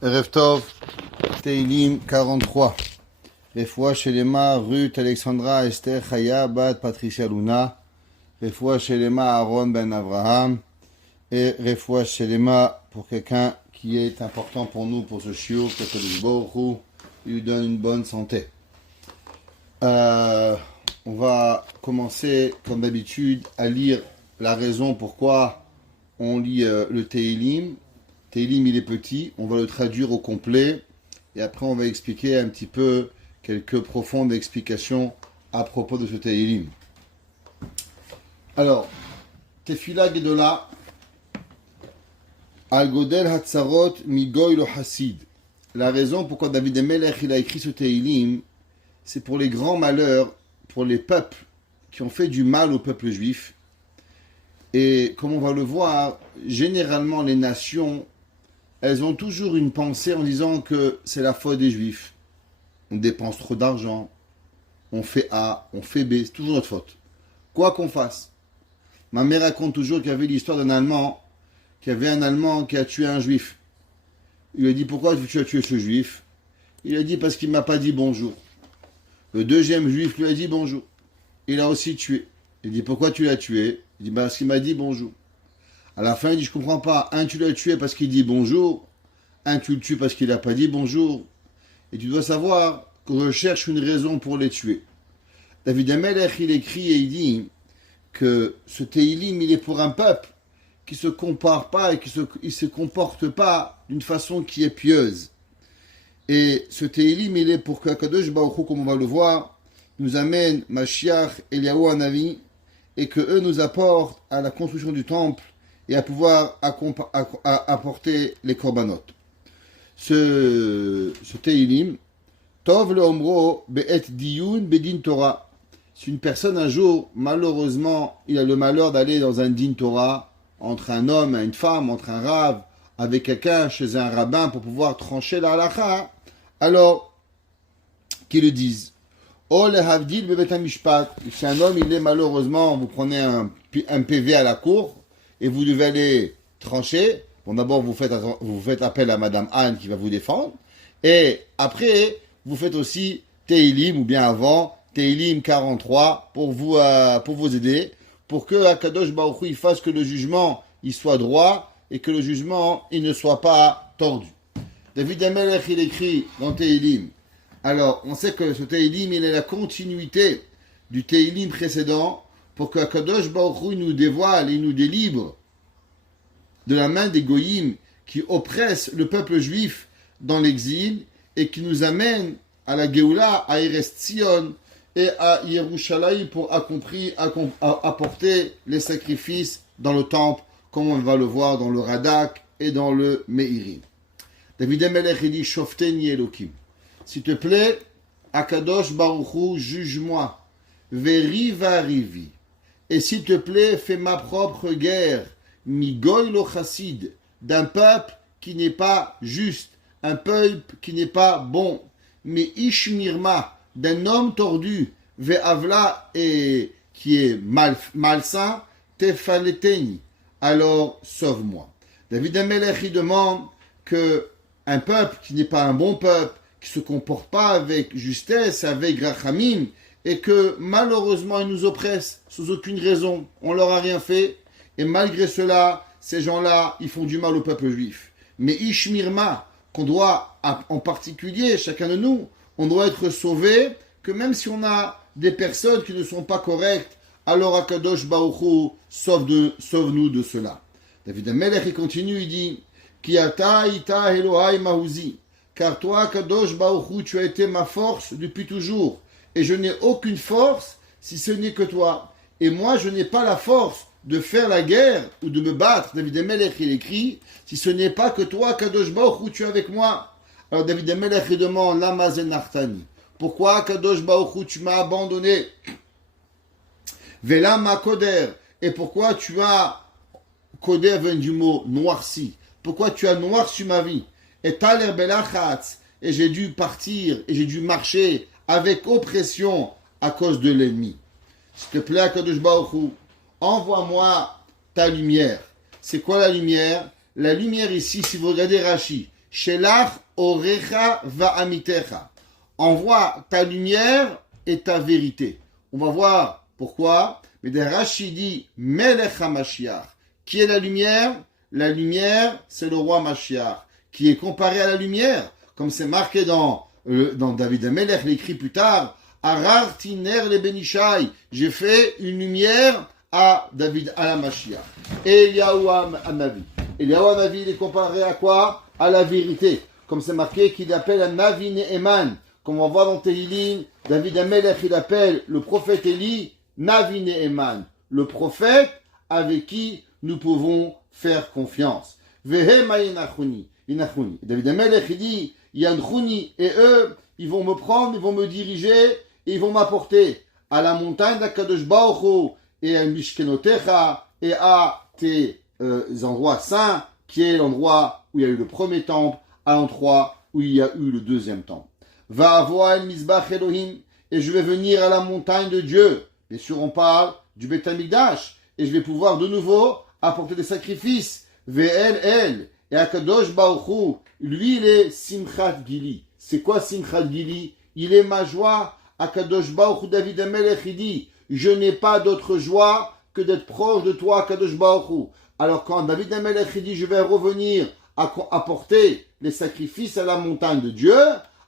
Erev Tov, Teilim 43. Refoua Shelema, Ruth, Alexandra, Esther, Chaya, Bat, Patricia Luna. Refoua Shelema, Aaron Ben Abraham. Et Refoua Shelema pour quelqu'un qui est important pour nous, pour ce shiur, que le Borou lui donne une bonne santé. On va commencer, comme d'habitude, à lire la raison pourquoi on lit le Teilim. Teilim, il est petit, on va le traduire au complet, et après on va expliquer un petit peu quelques profondes explications à propos de ce Teilim. Alors, Tefila Gedola, Al Godel Hatzarot Migoy lo Hasid. La raison pourquoi David Amelech il a écrit ce Teilim, c'est pour les grands malheurs, pour les peuples qui ont fait du mal au peuple juif. Et comme on va le voir, généralement les nations, elles ont toujours une pensée en disant que c'est la faute des juifs. On dépense trop d'argent, on fait A, on fait B, c'est toujours notre faute. Quoi qu'on fasse. Ma mère raconte toujours qu'il y avait l'histoire d'un Allemand, qu'il y avait un Allemand qui a tué un juif. Il lui a dit, pourquoi tu as tué ce juif? Il a dit, parce qu'il ne m'a pas dit bonjour. Le deuxième juif lui a dit bonjour. Il a aussi tué. Il dit, pourquoi tu l'as tué? Il dit, parce qu'il m'a dit bonjour. À la fin, il dit, je comprends pas. Un, tu l'as tué parce qu'il dit bonjour. Un, tu le tues parce qu'il n'a pas dit bonjour. Et tu dois savoir qu'on recherche une raison pour les tuer. David Amelech, il écrit et il dit que ce Teilim, il est pour un peuple qui se compare pas et qui se comporte pas d'une façon qui est pieuse. Et ce Teilim, il est pour qu'Akadosh Baruch Hu, comme on va le voir, nous amène Mashiach, Eliyahu Hanavi, et que eux nous apportent à la construction du temple et à pouvoir apporter les korbanot. Ce Teilim, Tov le Omro Be'et Diyun Bedin Torah. Si une personne un jour, malheureusement, il a le malheur d'aller dans un din Torah, entre un homme et une femme, entre un rave, avec quelqu'un chez un rabbin pour pouvoir trancher la halakha, alors qu'ils le disent. Oh le havdil bebet hamishpat. Si un homme, il est malheureusement, vous prenez un PV à la cour et vous devez aller trancher. Bon, d'abord, vous faites appel à Madame Anne qui va vous défendre. Et après, vous faites aussi Teilim, ou bien avant, Teilim 43 pour vous aider, pour que Akadosh Baruch Hu il fasse que le jugement il soit droit et que le jugement il ne soit pas tordu. David Amelech il écrit dans Teilim. Alors, on sait que ce Teilim il est la continuité du Teilim précédent pour que Akadosh Baruch Hu nous dévoile et nous délivre de la main des goyim qui oppressent le peuple juif dans l'exil et qui nous amène à la Géoula, à Eretz Tzion et à Yerushalayim pour apporter les sacrifices dans le temple, comme on va le voir dans le Radak et dans le Meirim. David Amelech dit Shofteni Elokim. S'il te plaît, Akadosh Baruch Hu, juge-moi. Veri varivi. Et s'il te plaît, fais ma propre guerre. Migoy lo chassid. D'un peuple qui n'est pas juste. Un peuple qui n'est pas bon. Mais Ishmirma. D'un homme tordu. Ve'avla et qui est malsain. Tefaleteni. Alors, sauve-moi. David Amelech, il demande que un peuple qui n'est pas un bon peuple, qui se comporte pas avec justesse, avec rachamim, et que malheureusement ils nous oppressent sans aucune raison, on leur a rien fait, et malgré cela, ces gens-là, ils font du mal au peuple juif. Mais Ishmirma, qu'on doit, en particulier, chacun de nous, on doit être sauvé, que même si on a des personnes qui ne sont pas correctes, alors Akadosh Baruch Hu, sauve-nous de cela. David Amelech, il continue, il dit, Ki ata ita Elohai mahuzi. Car toi, Kadosh Baruch Hu, tu as été ma force depuis toujours. Et je n'ai aucune force si ce n'est que toi. Et moi, je n'ai pas la force de faire la guerre ou de me battre. David Amelech, il écrit, si ce n'est pas que toi, Kadosh Baruch Hu, tu es avec moi. Alors David Amelech, il demande, Lama zenartani. Pourquoi, Kadosh Baruch Hu, tu m'as abandonné? Velama koder. Et pourquoi tu as, koder vient du mot noirci. Pourquoi tu as noirci ma vie? Et taler belachatz, et j'ai dû partir, et j'ai dû marcher avec oppression à cause de l'ennemi. S'il te plaît, Akadosh Baruch Hu, envoie-moi ta lumière. C'est quoi la lumière? La lumière ici, si vous regardez Rashi, Shelach orecha va'amitecha. Envoie ta lumière et ta vérité. On va voir pourquoi. Mais des Rashi dit Melech HaMashiach. Qui est la lumière? La lumière, c'est le roi Mashiach, qui est comparé à la lumière, comme c'est marqué dans David HaMelech, l'écrit plus tard, Arar Tiner le Benishai. J'ai fait une lumière à David, à la Mashiach. Et Eliyahu Hanavi. Eliyahu Hanavi, il est comparé à quoi? À la vérité. Comme c'est marqué qu'il appelle un Navi Ne'eman. Comme on voit dans Tehillim, David HaMelech, il appelle le prophète Élie Navi Ne'eman. Le prophète avec qui nous pouvons faire confiance. Vehema Inachuni. David HaMelech, il dit Yanchuni. Et eux, ils vont me prendre, ils vont me diriger et ils vont m'apporter à la montagne d'Akadosh Baruch Hu et à Mishkenotecha et à tes endroits saints, qui est l'endroit où il y a eu le premier temple, à l'endroit où il y a eu le deuxième temple. Va avoir el Mizbach Elohim, et je vais venir à la montagne de Dieu. Bien sûr, on parle du Beth Amikdash, et je vais pouvoir de nouveau apporter des sacrifices. Ve'el el, et Akadosh Baruch Hu, lui, il est Simchat Gili. C'est quoi Simchat Gili? Il est ma joie. Akadosh Baruch Hu, David HaMelech, il dit, je n'ai pas d'autre joie que d'être proche de toi, Akadosh Baruch Hu. Alors quand David HaMelech, il dit, je vais revenir apporter les sacrifices à la montagne de Dieu,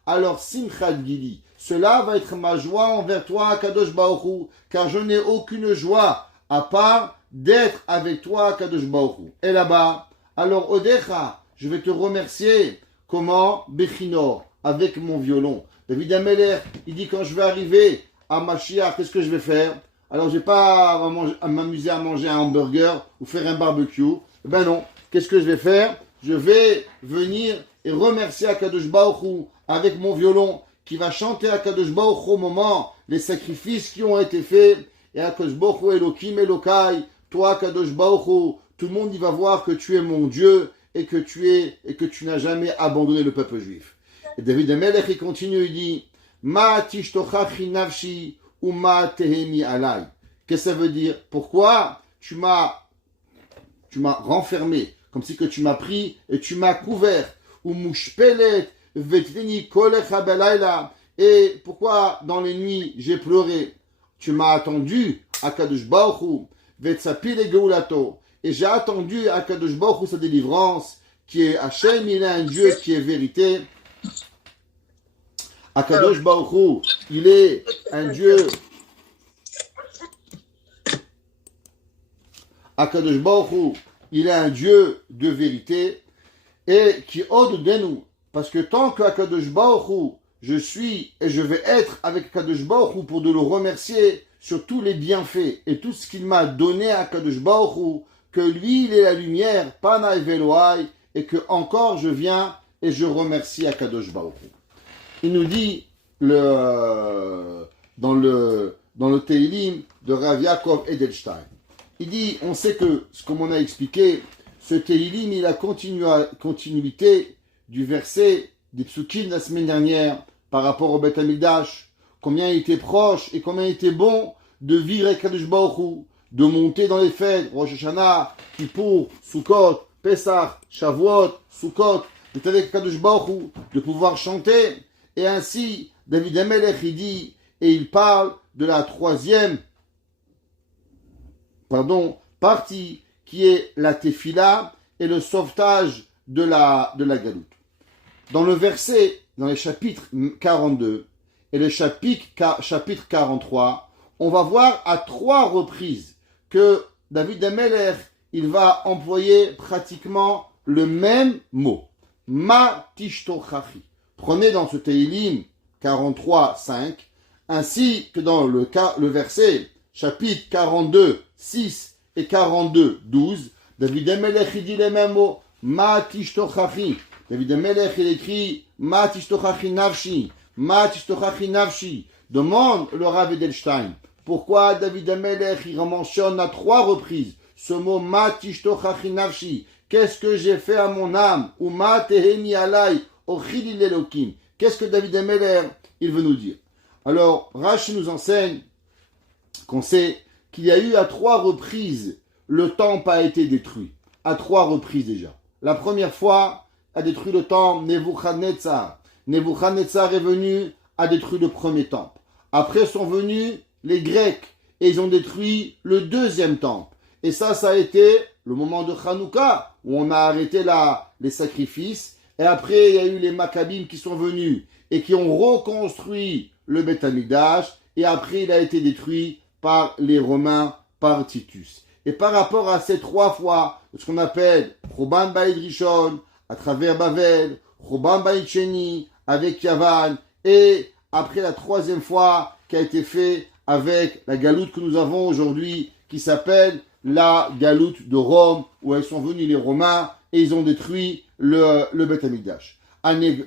alors Simchat Gili, cela va être ma joie envers toi, Akadosh Baruch Hu, car je n'ai aucune joie à part d'être avec toi, Akadosh Baruch Hu. Et là-bas, alors Odecha, je vais te remercier. Comment? Bechinor, avec mon violon. David HaMelech, il dit, quand je vais arriver à Mashiach, qu'est-ce que je vais faire? Alors, je vais pas à m'amuser à manger un hamburger ou faire un barbecue. Ben non. Qu'est-ce que je vais faire? Je vais venir et remercier Akadosh Baruch Hu avec mon violon, qui va chanter Akadosh Baruch Hu au moment les sacrifices qui ont été faits. Et Akadosh Baruch Hu Elokim Elokai, toi Akadosh Baruch Hu, tout le monde y va voir que tu es mon Dieu et que tu n'as jamais abandonné le peuple juif. Et David HaMelech, il continue, il dit, Ma tishtochachi nafshi ou ma tehemi alai. Qu'est-ce que ça veut dire? Pourquoi tu m'as renfermé, comme si que tu m'as pris et tu m'as couvert. Ou mushpelet vetveni kolecha belayla. Et pourquoi dans les nuits j'ai pleuré? Tu m'as attendu à Kadosh Baruch Hu vetzapi le geulato. Et j'ai attendu à Kadosh Baruch Hu sa délivrance, qui est Hachem, il est un Dieu qui est vérité. Akadosh Baruch Hu, il est un Dieu. Akadosh Baruch Hu, il est un Dieu de vérité et qui ode de nous. Parce que tant que Akadosh Baruch Hu, je suis et je vais être avec Akadosh Baruch Hu pour de le remercier sur tous les bienfaits et tout ce qu'il m'a donné à Akadosh Baruch Hu, que lui, il est la lumière, Pana et Veloai, et que encore je viens et je remercie Akadosh Baruch Hu. Il nous dit dans le Tehillim de Rav Yaakov Edelstein. Il dit, on sait que, comme on a expliqué, ce Tehillim, il a continuité du verset des Psukim de la semaine dernière par rapport au Beth Amikdash. Combien il était proche et combien il était bon de vivre avec Kadosh Baruch Hu, de monter dans les fêtes, Rosh Hashanah, Kippour, Sukkot, Pesach, Shavuot, Sukkot, d'être avec Kadosh Baruch Hu, de pouvoir chanter. Et ainsi, David HaMelech, il dit, et il parle de la troisième partie, qui est la Tefila et le sauvetage de la galoute. Dans le verset, dans les chapitres 42 et le chapitre 43, on va voir à 3 reprises que David HaMelech, il va employer pratiquement le même mot. Ma tishtochachi. Prenez dans ce Tehillim 43, 5, ainsi que dans le verset chapitre 42, 6 et 42, 12, David HaMelech, il dit les mêmes mots. Ma tishtochachi. David HaMelech, il écrit Ma tishtochachi nafshi. Ma tishtochachi nafshi. Demande le Rav Edelstein. Pourquoi David HaMelech, il mentionne à 3 reprises ce mot Ma tishtochachi nafshi. Qu'est-ce que j'ai fait à mon âme? Ou Ma tehemi alai. Qu'est-ce que David HaMelech, il veut nous dire? Alors, Rashi nous enseigne qu'on sait qu'il y a eu à 3 reprises, le temple a été détruit. À 3 reprises déjà. La première fois, a détruit le temple, Nebuchadnezzar. Nebuchadnezzar est venu, a détruit le premier temple. Après sont venus les Grecs et ils ont détruit le deuxième temple. Et ça a été le moment de Hanouka où on a arrêté les sacrifices. Et après, il y a eu les Maccabim qui sont venus et qui ont reconstruit le Beth Amikdash. Et après, il a été détruit par les Romains, par Titus. Et par rapport à ces trois fois, ce qu'on appelle Choban Bayit Rishon, à travers Bavel, Choban Bayit Sheni, avec Yavan, et après la troisième fois qui a été fait avec la galoute que nous avons aujourd'hui, qui s'appelle la galoute de Rome, où elles sont venus les Romains, et ils ont détruit le Beth Amikdash.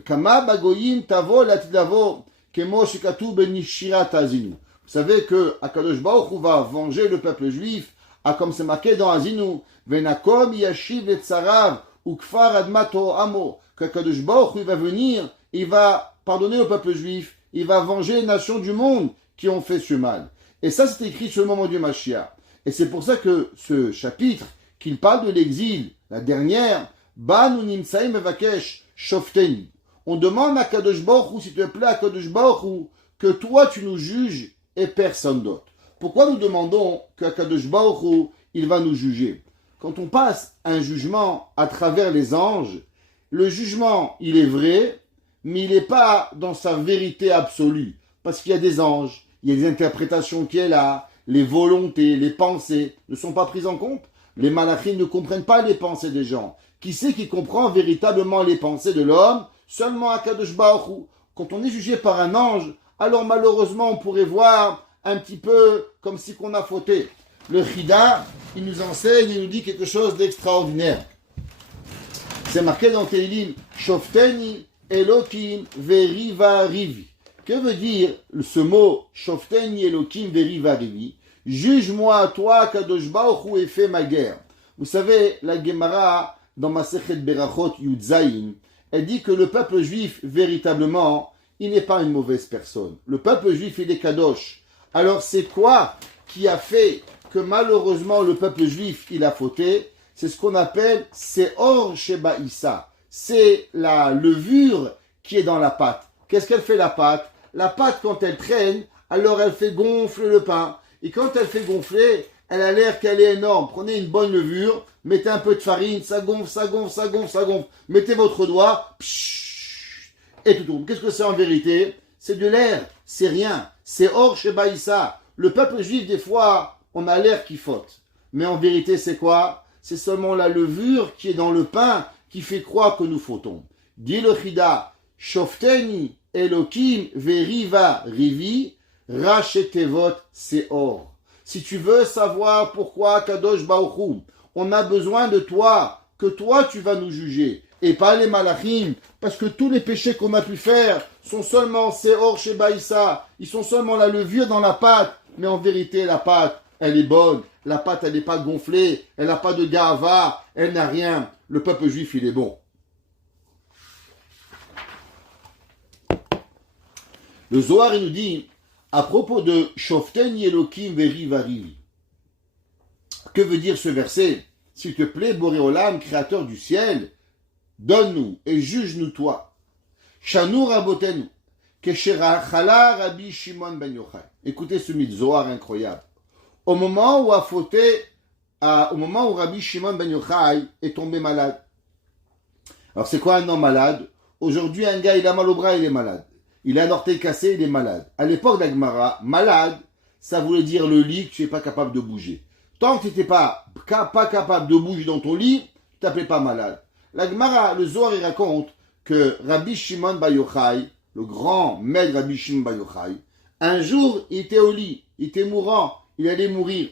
Kama bagoyim tavo latidavo kemo shikatu benishira tazinu. Vous savez que Akadosh Baruch Hu va venger le peuple juif, comme c'est marqué dans Azinu, venakom yashiv et tsarav ukfar admato amo. Qu'Akadosh Baruch Hu va venir, il va pardonner au peuple juif, il va venger les nations du monde qui ont fait ce mal. Et ça, c'est écrit sur le moment du Mashiach. Et c'est pour ça que ce chapitre, qu'il parle de l'exil, la dernière, Banu nimsaim mevakesh shofteni. On demande à Kadosh Baruch Hu, s'il te plaît, à Kadosh Baruch Hu, que toi tu nous juges et personne d'autre. Pourquoi nous demandons qu'à Kadosh Baruch Hu, il va nous juger? Quand on passe un jugement à travers les anges, le jugement, il est vrai, mais il n'est pas dans sa vérité absolue. Parce qu'il y a des anges, il y a des interprétations qui est là, les volontés, les pensées ne sont pas prises en compte. Les malachim ne comprennent pas les pensées des gens. Qui c'est qui comprend véritablement les pensées de l'homme? Seulement Akadosh Baruch Hu. Quand on est jugé par un ange, alors malheureusement on pourrait voir un petit peu comme si qu'on a fauté. Le Chida, il nous enseigne, il nous dit quelque chose d'extraordinaire. C'est marqué dans Teilim, Shofteni Elokim Veriva Rivi. Que veut dire ce mot Shofteni Elokim Veriva Rivi? Juge-moi, toi, Kadosh Baruch Hu, et fais ma guerre. Vous savez, la Gemara, dans Masechet Berachot Yud Zayin, elle dit que le peuple juif, véritablement, il n'est pas une mauvaise personne. Le peuple juif, il est Kadosh. Alors, c'est quoi qui a fait que malheureusement le peuple juif, il a fauté? C'est ce qu'on appelle Seor Sheba Issa. C'est la levure qui est dans la pâte. Qu'est-ce qu'elle fait la pâte? La pâte, quand elle traîne, alors elle fait gonfler le pain. Et quand elle fait gonfler, elle a l'air qu'elle est énorme. Prenez une bonne levure, mettez un peu de farine, ça gonfle, ça gonfle, ça gonfle, ça gonfle. Mettez votre doigt, et tout tourne. Qu'est-ce que c'est en vérité? C'est de l'air, c'est rien. C'est Or Sheba Issa. Le peuple juif, des fois, on a l'air qui faute. Mais en vérité, c'est quoi? C'est seulement la levure qui est dans le pain qui fait croire que nous fautons. Dit le Chida, Shofteni Elokim Veriva Rivi, Rachetevot Seor. Si tu veux savoir pourquoi Kadosh Baruch Hu, on a besoin de toi, que toi tu vas nous juger, et pas les malachim, parce que tous les péchés qu'on a pu faire sont seulement Seor Sheba Issa, ils sont seulement la levure dans la pâte, mais en vérité la pâte, elle est bonne, la pâte elle n'est pas gonflée, elle n'a pas de gava, elle n'a rien, le peuple juif il est bon. Le Zohar il nous dit, à propos de Shofteni Elokim Veriva Rivi. Que veut dire ce verset? S'il te plaît, Boré Olam, créateur du ciel, donne-nous et juge-nous toi. Shanu Rabotenu, Kesherachala Rabbi Shimon ben Yochai. Écoutez ce Zohar incroyable. Au moment où Rabbi Shimon ben Yochai est tombé malade. Alors c'est quoi un homme malade? Aujourd'hui, un gars, il a mal au bras, il est malade. Il a un orteil cassé, il est malade. À l'époque d'Agmara, malade, ça voulait dire le lit que tu n'es pas capable de bouger. Tant que tu n'étais pas capable de bouger dans ton lit, tu t'appelais pas malade. L'Agmara, le Zohar, il raconte que Rabbi Shimon Bar Yochai, le grand maître Rabbi Shimon Bar Yochai, un jour, il était au lit, il était mourant, il allait mourir.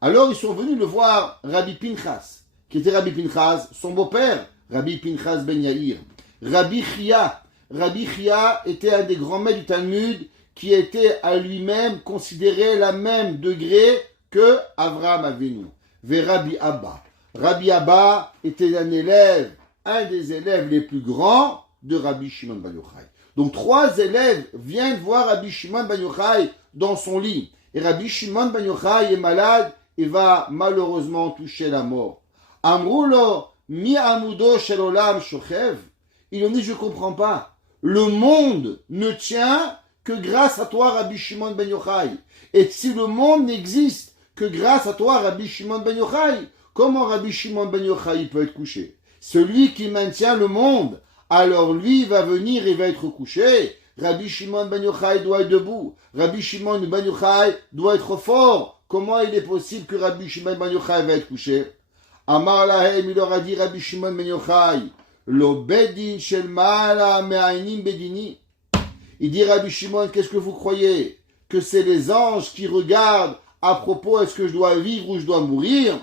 Alors, ils sont venus le voir Rabbi Pinchas, qui était Rabbi Pinchas, son beau-père, Rabbi Pinchas ben Yair, Rabbi Chia. Rabbi Chia était un des grands maîtres du Talmud qui était à lui-même considéré la même degré que Avraham Avinu. Ve Rabbi Abba. Rabbi Abba était un des élèves les plus grands de Rabbi Shimon Bar Yochai. Donc 3 élèves viennent voir Rabbi Shimon Bar Yochai dans son lit. Et Rabbi Shimon Bar Yochai est malade et va malheureusement toucher la mort. Amroulo Mi amudo shel olam shochev. Ils ont dit, je comprends pas. Le monde ne tient que grâce à toi, Rabbi Shimon ben Yochai. Et si le monde n'existe que grâce à toi, Rabbi Shimon ben Yochai, comment Rabbi Shimon ben Yochai peut être couché? Celui qui maintient le monde, alors lui va venir et va être couché. Rabbi Shimon ben Yochai doit être debout. Rabbi Shimon ben Yochai doit être fort. Comment il est possible que Rabbi Shimon ben Yochai va être couché? Amar lahem, il leur a dit Rabbi Shimon ben Yochai, lo bedin shel ma'ala me'aynim bedini. Il dit Rabbi Shimon, qu'est-ce que vous croyez? Que c'est les anges qui regardent à propos est-ce que je dois vivre ou je dois mourir?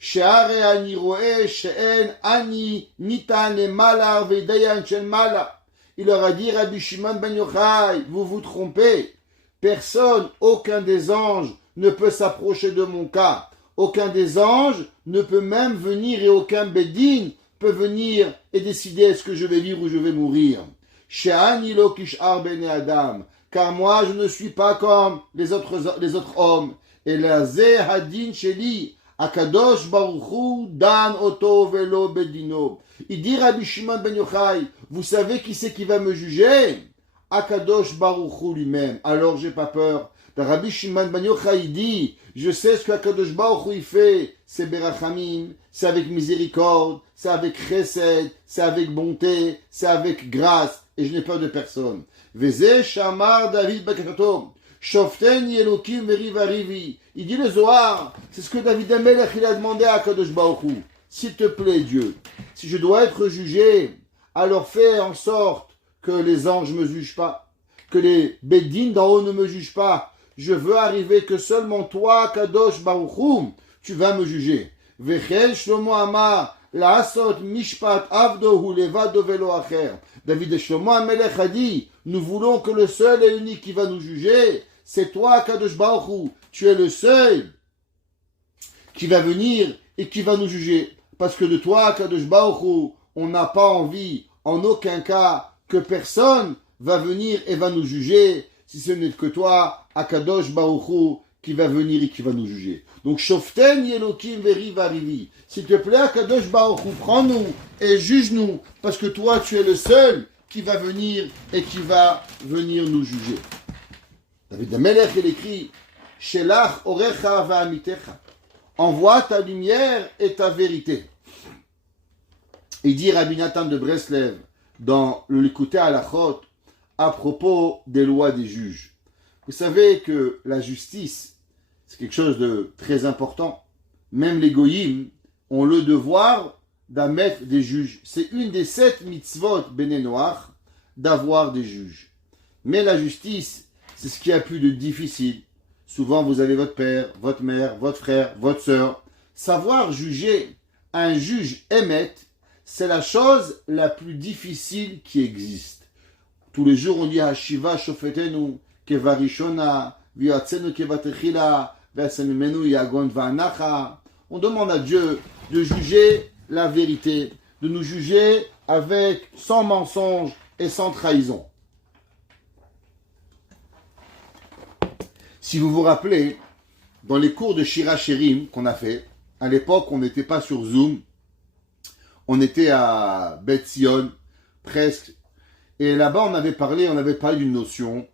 She'are ani roe she'en ani nitan le mala ve'dayan shel mala. Il leur a dit Rabbi Shimon ben Yochai, vous vous trompez. Personne, aucun des anges ne peut s'approcher de mon cas. Aucun des anges ne peut même venir et aucun bédine peut venir et décider est-ce que je vais vivre ou je vais mourir. She'ani lo kish'ar bene Adam, car moi je ne suis pas comme les autres hommes. Et la ze hadin sheli, akadosh baruchu dan oto velo bedino. Il dit Rabbi Shimon ben Yochai, vous savez qui c'est qui va me juger? Akadosh baruchu lui-même. Alors j'ai pas peur. Rabbi Shimon ben Yochai dit, je sais ce qu'Akadosh Baruch Hu il fait, c'est berachamim, c'est avec miséricorde, c'est avec chesed, c'est avec bonté, c'est avec grâce, et je n'ai peur de personne. Veze shamar David bakatato, shofteni elokim veriva rivi. Il dit le Zohar, c'est ce que David Amelech il a demandé à Akadosh Baruch Hu. S'il te plaît Dieu, si je dois être jugé, alors fais en sorte que les anges ne me jugent pas, que les bédines d'en haut ne me jugent pas. Je veux arriver que seulement toi, Kadosh Baruch Hu, tu vas me juger. Vechel Shlomo Amar, la'asot mishpat avdohu levado velo acher. David et Shlomo Amelech a dit, nous voulons que le seul et unique qui va nous juger, c'est toi, Kadosh Baruch Hu. Tu es le seul qui va venir et qui va nous juger. Parce que de toi, Kadosh Baruch Hu, on n'a pas envie, en aucun cas, que personne va venir et va nous juger, si ce n'est que toi, Akadosh Baruch Hu, qui va venir et qui va nous juger. Donc, Shoften Yelokim Veri Varivi. S'il te plaît, Akadosh Baruch Hu, prends-nous et juge-nous, parce que toi, tu es le seul qui va venir et qui va venir nous juger. David Amelech, il écrit, Shelach Orecha Va'amitecha. Envoie ta lumière et ta vérité. Il dit Rabbi Nathan de Breslev, dans le Likutei Halachot, à propos des lois des juges. Vous savez que la justice, c'est quelque chose de très important. Même les goyim ont le devoir d'admettre des juges. C'est une des 7 mitzvot Bnei Noach d'avoir des juges. Mais la justice, c'est ce qu'il y a plus de difficile. Souvent, vous avez votre père, votre mère, votre frère, votre sœur. Savoir juger un juge émet, c'est la chose la plus difficile qui existe. Tous les jours, on dit Hashiva shofetenu kevarishona, viatzenu kevatechila, ve'asemimenu yagon va'anacha. On demande à Dieu de juger la vérité, de nous juger avec sans mensonge et sans trahison. Si vous vous rappelez, dans les cours de Shira Sherim qu'on a fait, à l'époque, on n'était pas sur Zoom, on était à Bet Zion, presque. Et là-bas, on avait parlé d'une notion.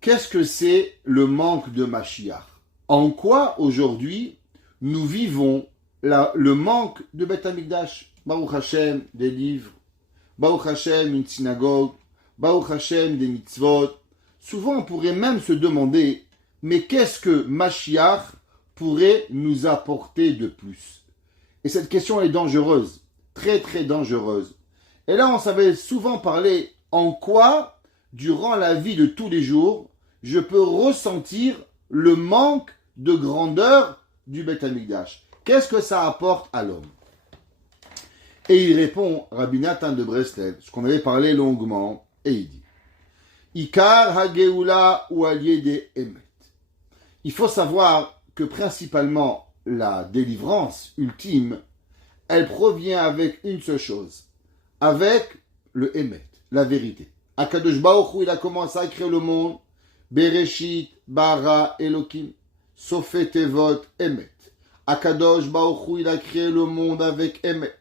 Qu'est-ce que c'est le manque de Mashiach? En quoi, aujourd'hui, nous vivons le manque de Beth Amikdash? Baruch Hashem, des livres. Baruch Hashem, une synagogue. Baruch Hashem, des mitzvot. Souvent, on pourrait même se demander, mais qu'est-ce que Mashiach pourrait nous apporter de plus? Et cette question est dangereuse. Très, très dangereuse. Et là, on savait souvent parler en quoi, durant la vie de tous les jours, je peux ressentir le manque de grandeur du Beth Amikdash. Qu'est-ce que ça apporte à l'homme? Et il répond, Rabbi Nathan de Breslev, ce qu'on avait parlé longuement, et il dit, Ikar hageula ou allié des emet. Il faut savoir que principalement la délivrance ultime, elle provient avec une seule chose, avec le emet, la vérité. Akadosh Baruch Hu, il a commencé à créer le monde, Bereshit, Bara, Elokim, Sofet Evot, Emet. Akadosh Baruch Hu, il a créé le monde avec Emet.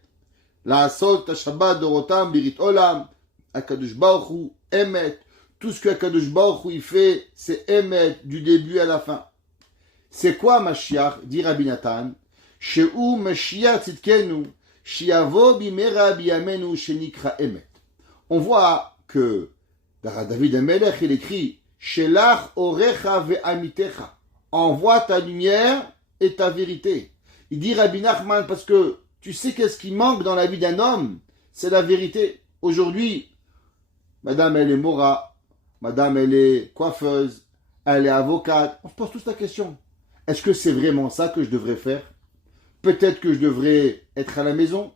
La Asot, Shabbat, Dorotam, Birit Olam, Akadosh Baruch Hu, Emet. Tout ce que Akadosh Baruch Hu il fait, c'est Emet du début à la fin. C'est quoi Mashiach, dit Rabbi Nathan? Sheu Mashiach Tzidkenu, Shiavo Bimera Biyamenu Shenikra Emet. On voit que David Amelech, il écrit Shelach Orecha Ve'amitecha. Envoie ta lumière et ta vérité. Il dit Rabbi Nachman parce que tu sais qu'est-ce qui manque dans la vie d'un homme? C'est la vérité. Aujourd'hui, madame elle est mora, madame elle est coiffeuse, elle est avocate. On se pose tous la question. Est-ce que c'est vraiment ça que je devrais faire? Peut-être que je devrais être à la maison.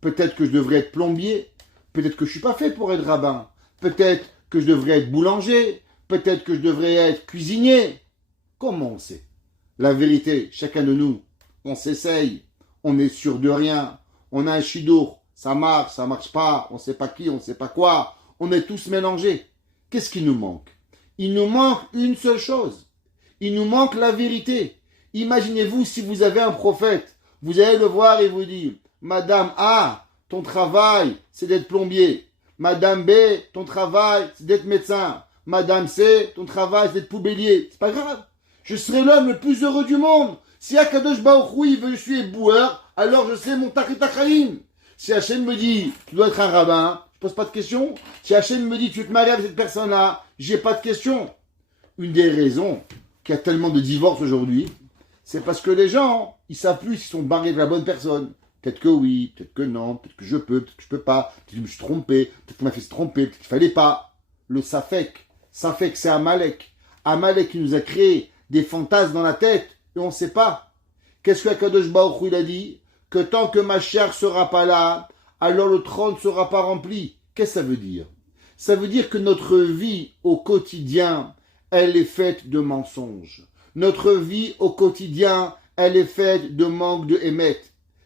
Peut-être que je devrais être plombier. Peut-être que je ne suis pas fait pour être rabbin. Peut-être que je devrais être boulanger. Peut-être que je devrais être cuisinier. Comment on sait? La vérité, chacun de nous, on s'essaye. On est sûr de rien. On a un chidour. Ça marche pas. On ne sait pas qui, on ne sait pas quoi. On est tous mélangés. Qu'est-ce qui nous manque? Il nous manque une seule chose. Il nous manque la vérité. Imaginez-vous si vous avez un prophète. Vous allez le voir et vous dire, Madame A, ton travail, c'est d'être plombier. Madame B, ton travail, c'est d'être médecin. Madame C, ton travail, c'est d'être poubellier. C'est pas grave. Je serai l'homme le plus heureux du monde. Si Akadosh Baruch Hu, il veut que je suis éboueur, alors je sais mon Tachitachaïm. Si Hachem me dit, tu dois être un rabbin, je pose pas de questions. Si Hachem me dit, tu veux te marier avec cette personne-là, j'ai pas de questions. Une des raisons qu'il y a tellement de divorces aujourd'hui, c'est parce que les gens, ils savent plus s'ils sont barrés de la bonne personne. Peut-être que oui, peut-être que non, peut-être que je peux, peut-être que je peux pas, peut-être que je me suis trompé, peut-être qu'il m'a fait se tromper, peut-être qu'il fallait pas. Le Safek, c'est Amalek. Amalek qui nous a créé des fantasmes dans la tête et on ne sait pas. Qu'est-ce que Akadosh Baruch Hu il a dit? Que tant que Mashiach sera pas là, alors le trône ne sera pas rempli. Qu'est-ce que ça veut dire? Ça veut dire que notre vie au quotidien, elle est faite de mensonges. Notre vie au quotidien, elle est faite de manque de émet.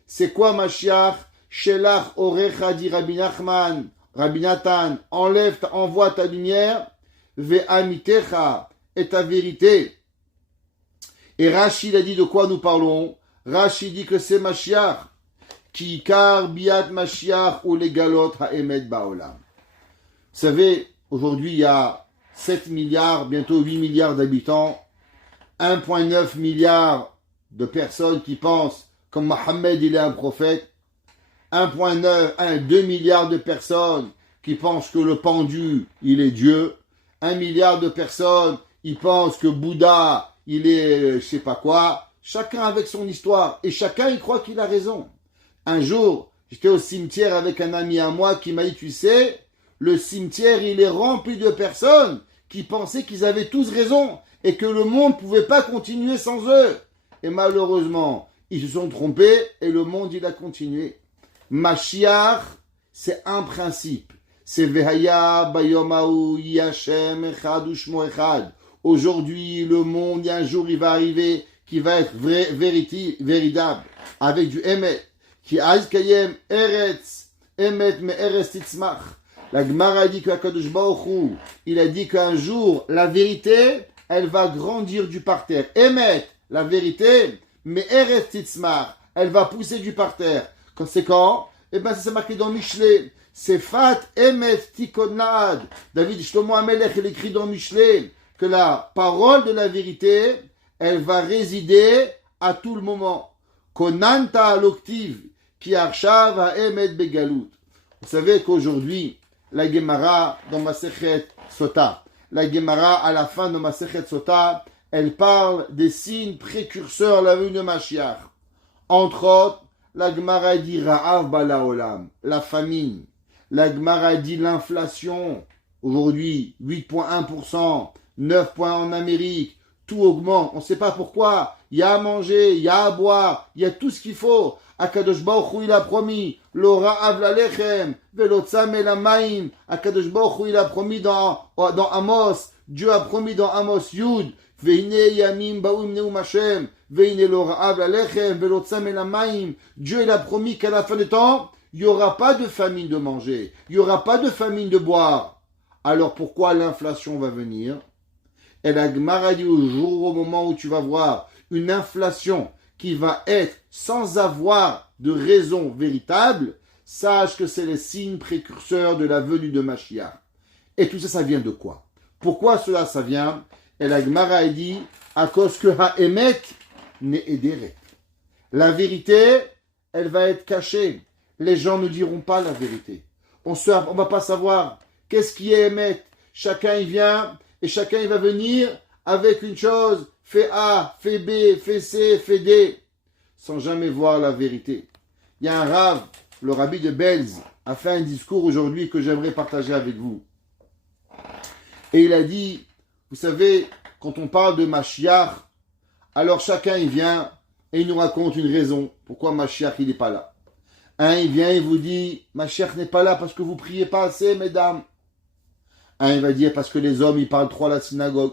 C'est quoi Mashiach? Shelach Orecha dit Rabbi Nachman, Rabbi Nathan, envoie ta lumière, ve'amitecha, et ta vérité. Et Rashi a dit de quoi nous parlons? Rashi dit que c'est Mashiach, qui kar biat Mashiach ou les galot ha'emet ba'olam. Vous savez, aujourd'hui il y a 7 milliards, bientôt 8 milliards d'habitants, 1,9 milliard de personnes qui pensent comme Mohammed il est un prophète, 2 milliards de personnes qui pensent que le pendu il est Dieu, 1 milliard de personnes qui pensent que Bouddha il est je sais pas quoi, chacun avec son histoire et chacun il croit qu'il a raison. Un jour, j'étais au cimetière avec un ami à moi qui m'a dit, tu sais, le cimetière il est rempli de personnes qui pensaient qu'ils avaient tous raison et que le monde ne pouvait pas continuer sans eux. Et malheureusement, ils se sont trompés et le monde, il a continué. Mashiach, c'est un principe. C'est Vehaya Bayomahu Yashem Echad Ushmo Echad. Aujourd'hui, le monde, un jour, il va arriver qui va être véritable, avec du Emet. Qui Azkayem Eretz, Emet me Eretz Titzmach. La Gemara dit qu'Akadosh Baruch Hu, il a dit qu'un jour, la vérité, elle va grandir du parterre. Emet, la vérité, mais Eretz Titzmach, elle va pousser du parterre. Conséquent, eh bien, ça c'est marqué dans Michelet. C'est Fat Emet Tikonad. David Shlomo Amelech, il écrit dans Michelet que la parole de la vérité, elle va résider à tout le moment. Konanta aloktiv, ki arshav ha'emet begalut. Vous savez qu'aujourd'hui, la Gemara dans Masechet Sota, la Gemara à la fin de Masechet Sota, elle parle des signes précurseurs à la venue de Mashiach. Entre autres, la Gemara dit Ra'av balaolam, la famine. La Gemara dit l'inflation. Aujourd'hui, 8,1%, 9 points en Amérique. Tout augmente. On ne sait pas pourquoi. Il y a à manger, il y a à boire, il y a tout ce qu'il faut. Akadosh Baruch Hu, il a promis. Lo ra'av lalechem, velo tzam el hamayim. Akadosh Baruch Hu, il a promis dans Amos. Dieu a promis dans Amos Yud. Veine yamim ba'u neum Hashem. Veine lo ra'av lalechem, velo tzam el hamayim. Dieu, il a promis qu'à la fin du temps, il n'y aura pas de famine de manger. Il n'y aura pas de famine de boire. Alors pourquoi l'inflation va venir? Et la Gemara dit au moment où tu vas voir une inflation qui va être sans avoir de raison véritable, sache que c'est le signe précurseur de la venue de Mashiach. Et tout ça, ça vient de quoi? Pourquoi cela, ça vient? Et la Gemara dit, à cause que ha'emet ne'ederet. La vérité, elle va être cachée. Les gens ne diront pas la vérité. On ne va pas savoir qu'est-ce qui est émet. Chacun il vient et chacun il va venir avec une chose. Fait A, fait B, fait C, fait D. Sans jamais voir la vérité. Il y a un rave, le rabbi de Belz, a fait un discours aujourd'hui que j'aimerais partager avec vous. Et il a dit, vous savez, quand on parle de Mashiach, alors chacun il vient et il nous raconte une raison pourquoi Mashiach il n'est pas là. Un il vient et vous dit, Mashiach n'est pas là parce que vous priez pas assez, mesdames. Un il va dire parce que les hommes ils parlent trop à la synagogue.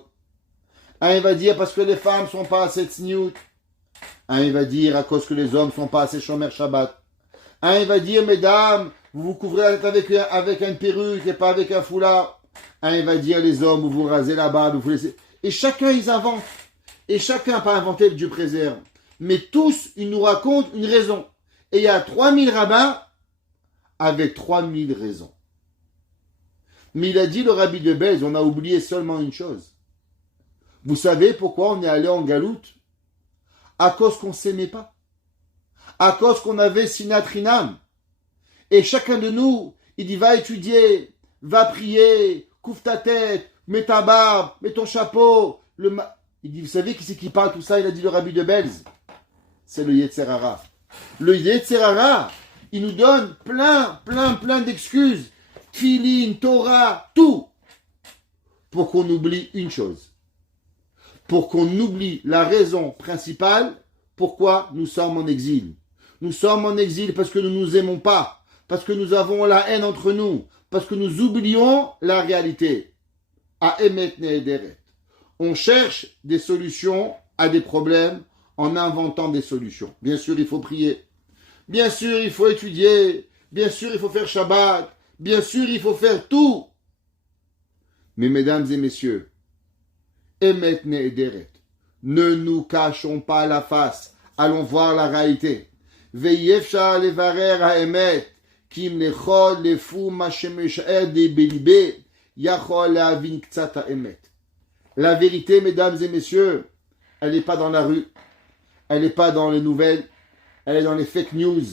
Un il va dire parce que les femmes sont pas assez tsniout. Un il va dire à cause que les hommes sont pas assez shomer Shabbat. Un il va dire, mesdames, vous vous couvrez la tête avec une perruque et pas avec un foulard. Un il va dire, les hommes, vous vous rasez la barbe, vous laissez... Et chacun ils inventent. Et chacun n'a pas inventé le Dieu préserve. Mais tous, ils nous racontent une raison. Et il y a 3000 rabbins avec 3000 raisons. Mais il a dit, le rabbi de Belz, on a oublié seulement une chose. Vous savez pourquoi on est allé en galoute? À cause qu'on ne s'aimait pas. À cause qu'on avait sinatrinam. Et chacun de nous, il dit, va étudier, va prier, couvre ta tête, mets ta barbe, mets ton chapeau. Il dit, vous savez qui c'est qui parle tout ça? Il a dit le rabbi de Belz. C'est le Yetzer Hara. Le Yetzer Hara, il nous donne plein d'excuses. Tfilin, Torah, tout. Pour qu'on oublie une chose. Pour qu'on oublie la raison principale pourquoi nous sommes en exil. Nous sommes en exil parce que nous ne nous aimons pas. Parce que nous avons la haine entre nous. Parce que nous oublions la réalité. Ha'emet ne'ederet. On cherche des solutions à des problèmes en inventant des solutions. Bien sûr, il faut prier. Bien sûr, il faut étudier. Bien sûr, il faut faire Shabbat. Bien sûr, il faut faire tout. Mais mesdames et messieurs, Emet ne'ederet. Ne nous cachons pas la face. Allons voir la réalité. Ve'yefshar levarer ha'emet. Kim lechol lefu ma shemeshaer de belibe. Yachol le'avin ktsat ha'emet. La vérité, mesdames et messieurs, elle n'est pas dans la rue, elle n'est pas dans les nouvelles, elle est dans les fake news.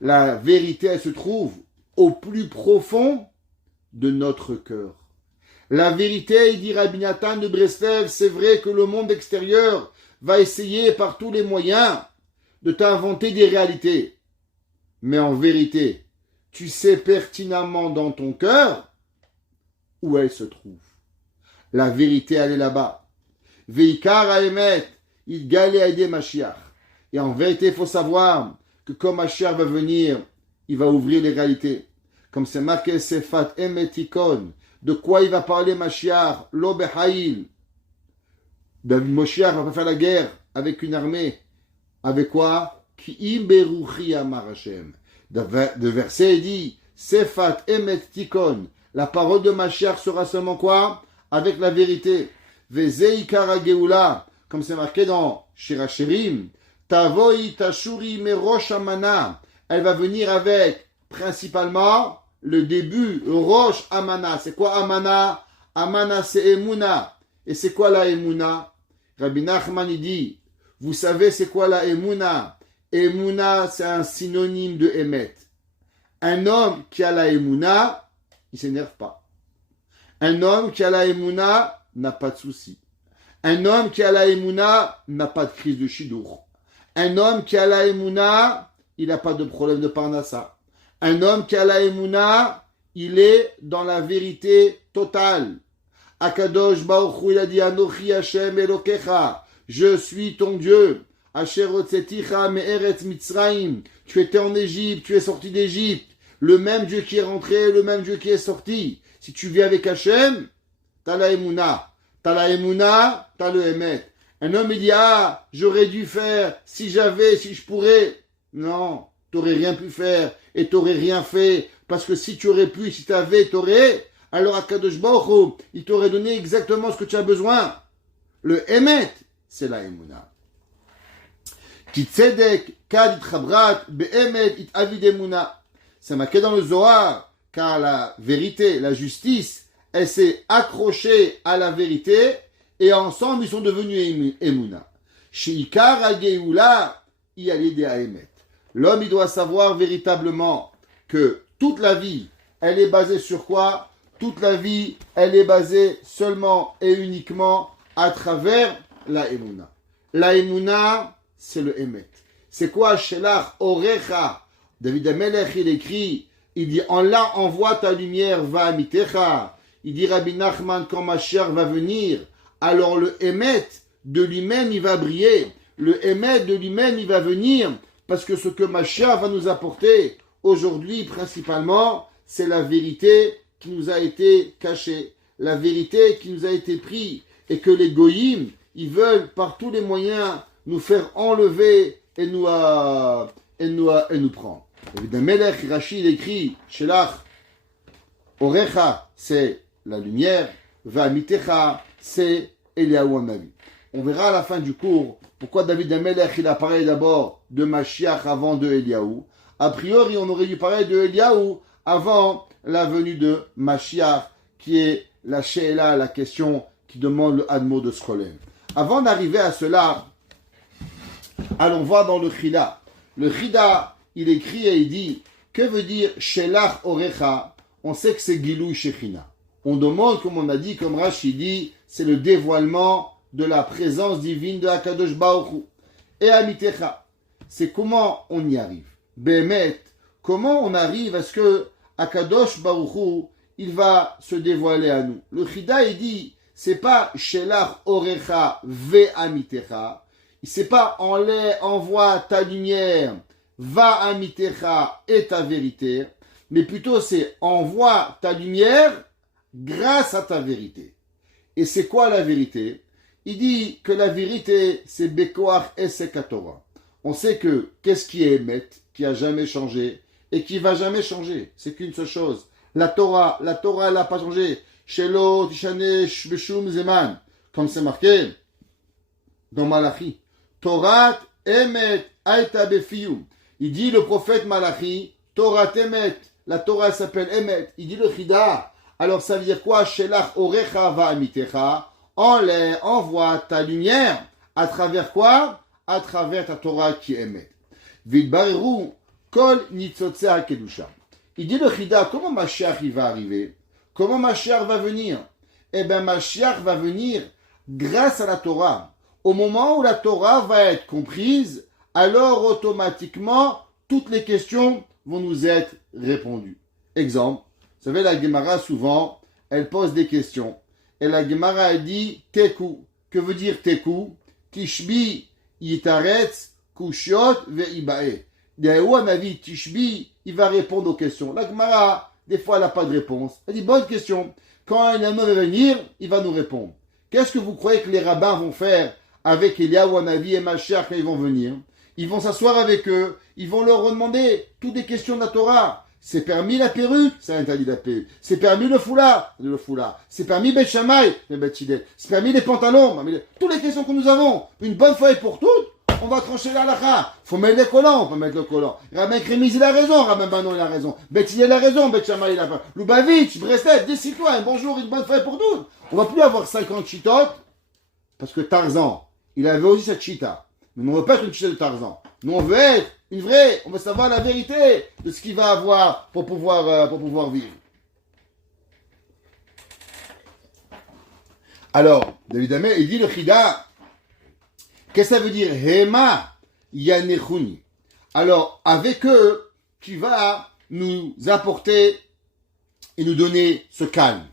La vérité, elle se trouve au plus profond de notre cœur. La vérité, il dit Rabbi Nathan de Breslev, c'est vrai que le monde extérieur va essayer par tous les moyens de t'inventer des réalités. Mais en vérité, tu sais pertinemment dans ton cœur où elle se trouve. La vérité, elle est là-bas. Veikar ha'emet, il galait à aider Mashiach. Et en vérité, il faut savoir que quand Mashiach va venir, il va ouvrir les réalités. Comme c'est marqué, Sefat emetikon. De quoi il va parler Mashiach? Lo behaïl. Mashiach va pas faire la guerre avec une armée. Avec quoi? Ki im beruchi amar Hashem. De verset, il dit, Sefat emetikon. La parole de Mashiach sera seulement quoi? Avec la vérité. Vezeikara geula, comme c'est marqué dans Shirachirim, Tavoi tashuri merosh amana. Elle va venir avec principalement le début, Rosh Amana. C'est quoi Amana? Amana c'est Emouna. Et c'est quoi la Emouna? Rabbi Nachman il dit, vous savez c'est quoi la Emouna? Emouna c'est un synonyme de Emet. Un homme qui a la Emouna, il s'énerve pas. Un homme qui a la Emouna n'a pas de souci. Un homme qui a la Emouna n'a pas de crise de Shidour. Un homme qui a la Emouna, il n'a pas de problème de Parnassa. Un homme qui a la Emouna, il est dans la vérité totale. Akadosh Baruch Hu, il a dit Anochi Hashem Elokecha, je suis ton Dieu. Asher Hotzeticha me'eretz Mitzrayim, tu étais en Égypte, tu es sorti d'Égypte. Le même Dieu qui est rentré, le même Dieu qui est sorti. Si tu vis avec Hachem, t'as la Emouna. T'as la Emouna, t'as le Emet. Un homme, il dit, ah, j'aurais dû faire, si j'avais, si je pourrais. Non, t'aurais rien pu faire et t'aurais rien fait. Parce que si tu aurais pu, si t'avais, t'aurais, alors Akadosh Baruch Hu, il t'aurait donné exactement ce que tu as besoin. Le Emet, c'est la Emouna. Ki tzedek, kad itchabrat, be'emet, it avid Emouna. C'est marqué dans le Zohar, car la vérité, la justice, elle s'est accrochée à la vérité et ensemble ils sont devenus Emouna. Sheikar Ageoula, Iyalide Haemet. L'homme, il doit savoir véritablement que toute la vie, elle est basée sur quoi? Toute la vie, elle est basée seulement et uniquement à travers la Emouna. La Emouna, c'est le Emet. C'est quoi? Shelach Orecha. David Amelech, il écrit, il dit, envoie ta lumière, va mitecha. Il dit, Rabbi Nachman, quand Mashiach va venir, alors le Emet de lui-même, il va briller. Le Emet de lui-même, il va venir, parce que ce que Mashiach va nous apporter aujourd'hui, principalement, c'est la vérité qui nous a été cachée, la vérité qui nous a été prise, et que les goyim, ils veulent par tous les moyens nous faire enlever et nous prendre. Évidemment, Melech Rachid écrit, Shelach, Orecha, c'est la lumière, Va'amitecha, c'est Eliyahu Hanavi. On verra à la fin du cours pourquoi David Amelech il a parlé d'abord de Mashiach avant de Eliyahu. A priori, on aurait dû parler de Eliyahu avant la venue de Mashiach, qui est la She'ela, la question qui demande le Admo de Scholem. Avant d'arriver à cela, allons voir dans le Chida. Le Chida, il écrit et il dit, que veut dire Shelach Orecha? On sait que c'est Gilui Shechina. On demande, comme on a dit, comme Rashi dit, c'est le dévoilement de la présence divine de Akadosh Baruch Hu. Et Amitecha, c'est comment on y arrive. Behemet, comment on arrive à ce que Akadosh Baruch Hu, il va se dévoiler à nous. Le Chida, il dit, c'est pas Shelach Orecha ve Amitecha, c'est pas envoie ta lumière, va Amitecha et ta vérité, mais plutôt c'est envoie ta lumière grâce à ta vérité. Et c'est quoi la vérité? Il dit que la vérité, c'est Bekoach Esek Torah. On sait que qu'est-ce qui est Emet, qui a jamais changé et qui va jamais changer. C'est qu'une seule chose. La Torah, elle n'a pas changé. Shelo Tishane Beshum Zeman, comme c'est marqué dans Malachi. Torah Emet Aita Befiyum. Il dit le prophète Malachi, Torah Emet. La Torah s'appelle Emet. Il dit le Chida. Alors ça veut dire quoi? Shelach Orecha va Amitecha. Envoie ta lumière. À travers quoi? À travers ta Torah qui est Emet. Vidbariru Kol Nitzotze HaKedusha. Il dit le Chida, comment Mashiach il va arriver? Comment Mashiach va venir? Eh bien, Mashiach va venir grâce à la Torah. Au moment où la Torah va être comprise, alors automatiquement, toutes les questions vont nous être répondues. Exemple, vous savez, la Gemara, souvent, elle pose des questions. Et la Gemara, elle dit Teku. Que veut dire Teku? Tishbi yitaretz kushiot ve'ibae. Yahu Hanavi, Tishbi, il va répondre aux questions. La Gemara, des fois, elle n'a pas de réponse. Elle dit bonne question. Quand un homme va venir, il va nous répondre. Qu'est-ce que vous croyez que les rabbins vont faire avec Eliyahu Hanavi et Mashiach quand ils vont venir? Ils vont s'asseoir avec eux, ils vont leur demander toutes les questions de la Torah. C'est permis la perruque, c'est interdit la perruque. C'est permis le foulard. C'est permis Bet Shammai, le Bet Hillel. C'est permis les pantalons. Toutes les questions que nous avons, une bonne fois et pour toutes, on va trancher la halakha. Faut mettre les collants, on peut mettre le collant. Rabbi Kremiz, il a raison, Rabbi Banon, il a raison. Bet Hillel a raison, Bet Shammai, il a raison. Lubavitch, Breslet, décide-toi, un bonjour, une bonne fois et pour toutes. On va plus avoir 50 chitotes, parce que Tarzan, il avait aussi cette chita. Mais on ne veut pas être une chita de Tarzan. Nous, on veut être une vraie, on veut savoir la vérité de ce qu'il va avoir pour pouvoir vivre. Alors, évidemment, il dit le Chida, qu'est-ce que ça veut dire? Hema Yanechuni. Alors, avec eux, tu vas nous apporter et nous donner ce calme.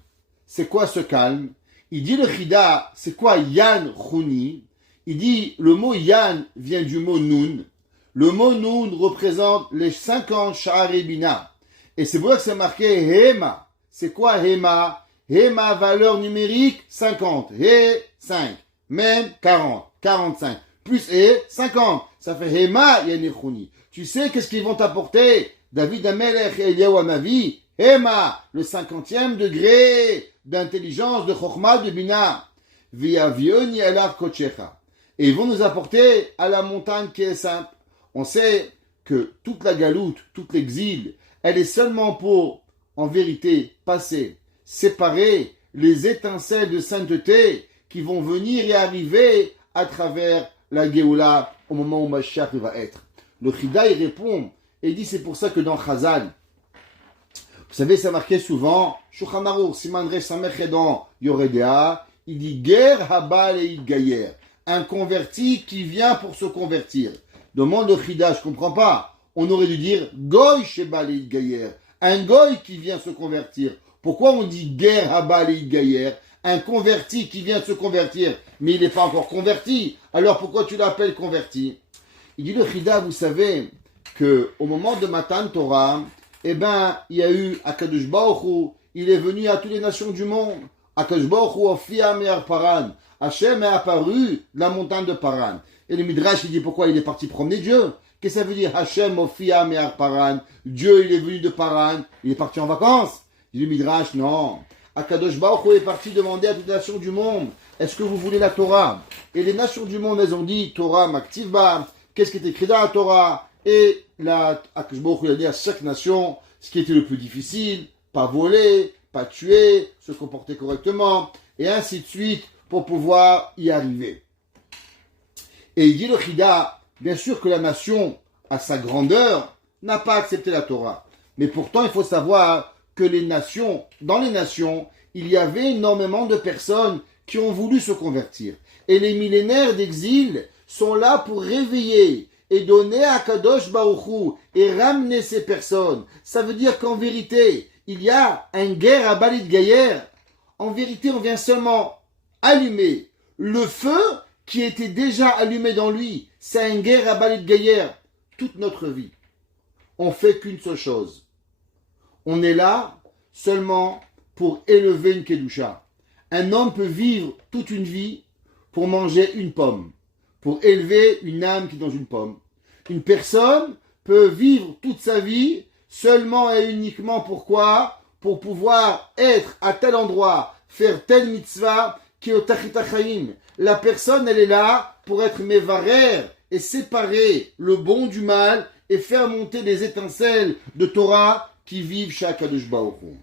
C'est quoi ce calme? Il dit le Chida, c'est quoi Yan Chuni? Il dit, le mot Yan vient du mot Nun. Le mot Nun représente les 50 Sha'arei Bina. Et c'est pour ça que c'est marqué Hema. C'est quoi Hema? Hema, valeur numérique, 50. He, 5. Même, 40. 45. Plus He, 50. Ça fait Hema Yanechuni. Tu sais qu'est-ce qu'ils vont t'apporter? David Amelech et Eliyahu Hanavi. Hema, le 50e degré d'intelligence, de Chokhmah, de Bina. Viavioni elav kochecha. Et ils vont nous apporter à la montagne qui est simple. On sait que toute la galoute, tout l'exil, elle est seulement pour, en vérité, passer, séparer les étincelles de sainteté qui vont venir et arriver à travers la Géoula au moment où Mashiach va être. Le Chida, il répond et dit c'est pour ça que dans Chazal, vous savez, ça marquait souvent, Shulchan Aruch, Siman Resh Samech dans Yoredea, il dit Ger Habal et Gayer, un converti qui vient pour se convertir. Demande le Chida, je comprends pas. On aurait dû dire Goy Shebal et Gayer, un Goy qui vient se convertir. Pourquoi on dit Ger Habal et Gayer, un converti qui vient se convertir, mais il n'est pas encore converti. Alors pourquoi tu l'appelles converti? Il dit le Chida, vous savez que au moment de Matan Torah, eh ben, il y a eu Akadosh Baruch Hu, il est venu à toutes les nations du monde. Akadosh Baruch Hu, Ofia Me'ar Paran. Hachem est apparu de la montagne de Paran. Et le Midrash, il dit pourquoi il est parti promener Dieu. Qu'est-ce que ça veut dire Hachem Ofia Me'ar Paran? Dieu, il est venu de Paran, il est parti en vacances. Il dit le Midrash, non. Akadosh Baruch Hu est parti demander à toutes les nations du monde, est-ce que vous voulez la Torah? Et les nations du monde, elles ont dit, Torah Maktivba, qu'est-ce qui est écrit dans la Torah? Et là, Akadosh Baruch Hu a dit à chaque nation ce qui était le plus difficile, pas voler, pas tuer, se comporter correctement, et ainsi de suite, pour pouvoir y arriver. Et il dit le Chida, bien sûr que la nation, à sa grandeur, n'a pas accepté la Torah. Mais pourtant, il faut savoir que les nations, dans les nations, il y avait énormément de personnes qui ont voulu se convertir. Et les millénaires d'exil sont là pour réveiller et donner à Kadosh Baruch Hu et ramener ces personnes. Ça veut dire qu'en vérité, il y a un guerre à Balit Gayer. En vérité, on vient seulement allumer le feu qui était déjà allumé dans lui. C'est un guerre à Balit Gayer. Toute notre vie, on fait qu'une seule chose. On est là seulement pour élever une kedusha. Un homme peut vivre toute une vie pour manger une pomme, pour élever une âme qui est dans une pomme. Une personne peut vivre toute sa vie seulement et uniquement pourquoi? Pour pouvoir être à tel endroit, faire telle mitzvah qui est au tachit hachaim. La personne, elle est là pour être mevarer et séparer le bon du mal et faire monter des étincelles de Torah qui vivent chez Akadosh Baruch Hu.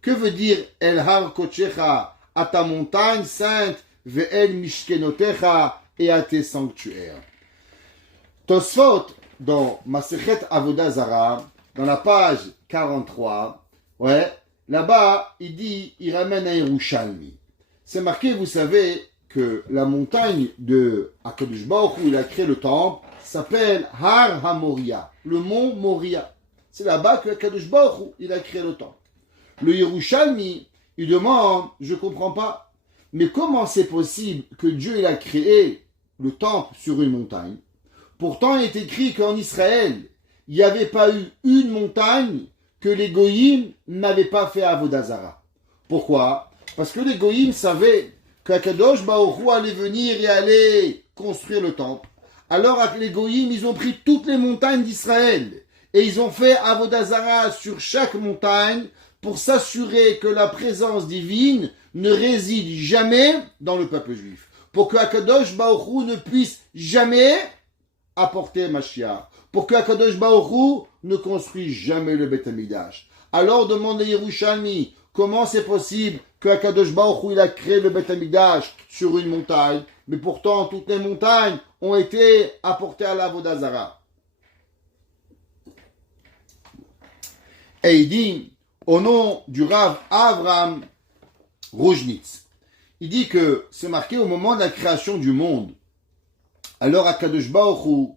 Que veut dire El Har Kochecha, à ta montagne sainte, Ve'el Mishkenotecha, et à tes sanctuaires? Tosfot, dans Masechet Avodah Zara, dans la page 43, là-bas, il ramène un Yerushalmi. C'est marqué, vous savez, que la montagne de Akadosh Baruch Hu, il a créé le temple, s'appelle Har HaMoria, le mont Moria. C'est là-bas que Akadosh Baruch Hu, il a créé le temple. Le Yerushalmi, il demande, je ne comprends pas, mais comment c'est possible que Dieu il a créé le temple sur une montagne? Pourtant, il est écrit qu'en Israël, il n'y avait pas eu une montagne que les Goïms n'avaient pas fait à Avodah Zara. Pourquoi? Parce que les Goïms savaient qu'Akadosh Baruch Hu allait venir et allait construire le temple. Alors, les Goïms, ils ont pris toutes les montagnes d'Israël et ils ont fait Avodah Zara sur chaque montagne pour s'assurer que la présence divine ne réside jamais dans le peuple juif. Pour que Akadosh Baruch Hu ne puisse jamais apporter Mashiach. Pour que Akadosh Baruch Hu ne construise jamais le Beth Amikdash. Alors demande à Yerushalmi, comment c'est possible que Akadosh Baruch Hu il a créé le Beth Amikdash sur une montagne, mais pourtant toutes les montagnes ont été apportées à l'Avodah Zara. Et il dit, au nom du Rav Avraham Rujnitz, il dit que c'est marqué au moment de la création du monde. Alors Akadosh Baruch Hu,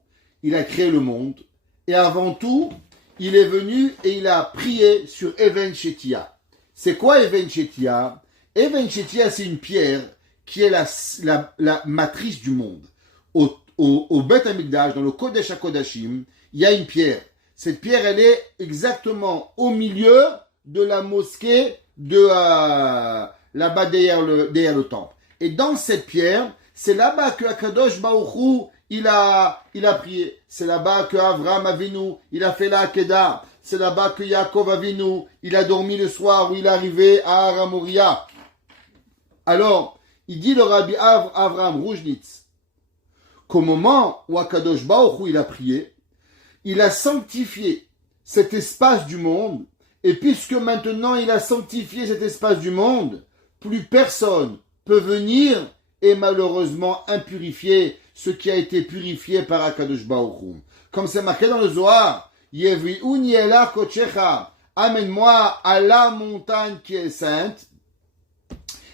il a créé le monde, et avant tout, il est venu et il a prié sur Even Shetia. C'est quoi Even Shetia? Even Shetia, c'est une pierre qui est la matrice du monde. Au Beth Amikdash, dans le Kodesh HaKodashim, il y a une pierre. Cette pierre, elle est exactement au milieu de la mosquée de là-bas derrière le temple. Et dans cette pierre, c'est là-bas que Akadosh Baruch Hu, il a prié. C'est là-bas que Avraham Avinu, il a fait la Hakeda. C'est là-bas que Yaakov Avinu, il a dormi le soir où il est arrivé à Har HaMoria. Alors, il dit le Rabbi Avraham Rujnitz qu'au moment où Akadosh Baruch Hu, il a prié, il a sanctifié cet espace du monde, et puisque maintenant il a sanctifié cet espace du monde, plus personne peut venir et malheureusement impurifier ce qui a été purifié par Akadosh Baruch Hu. Comme c'est marqué dans le Zohar, Yevi'uni ela kochecha, amène-moi à la montagne qui est sainte.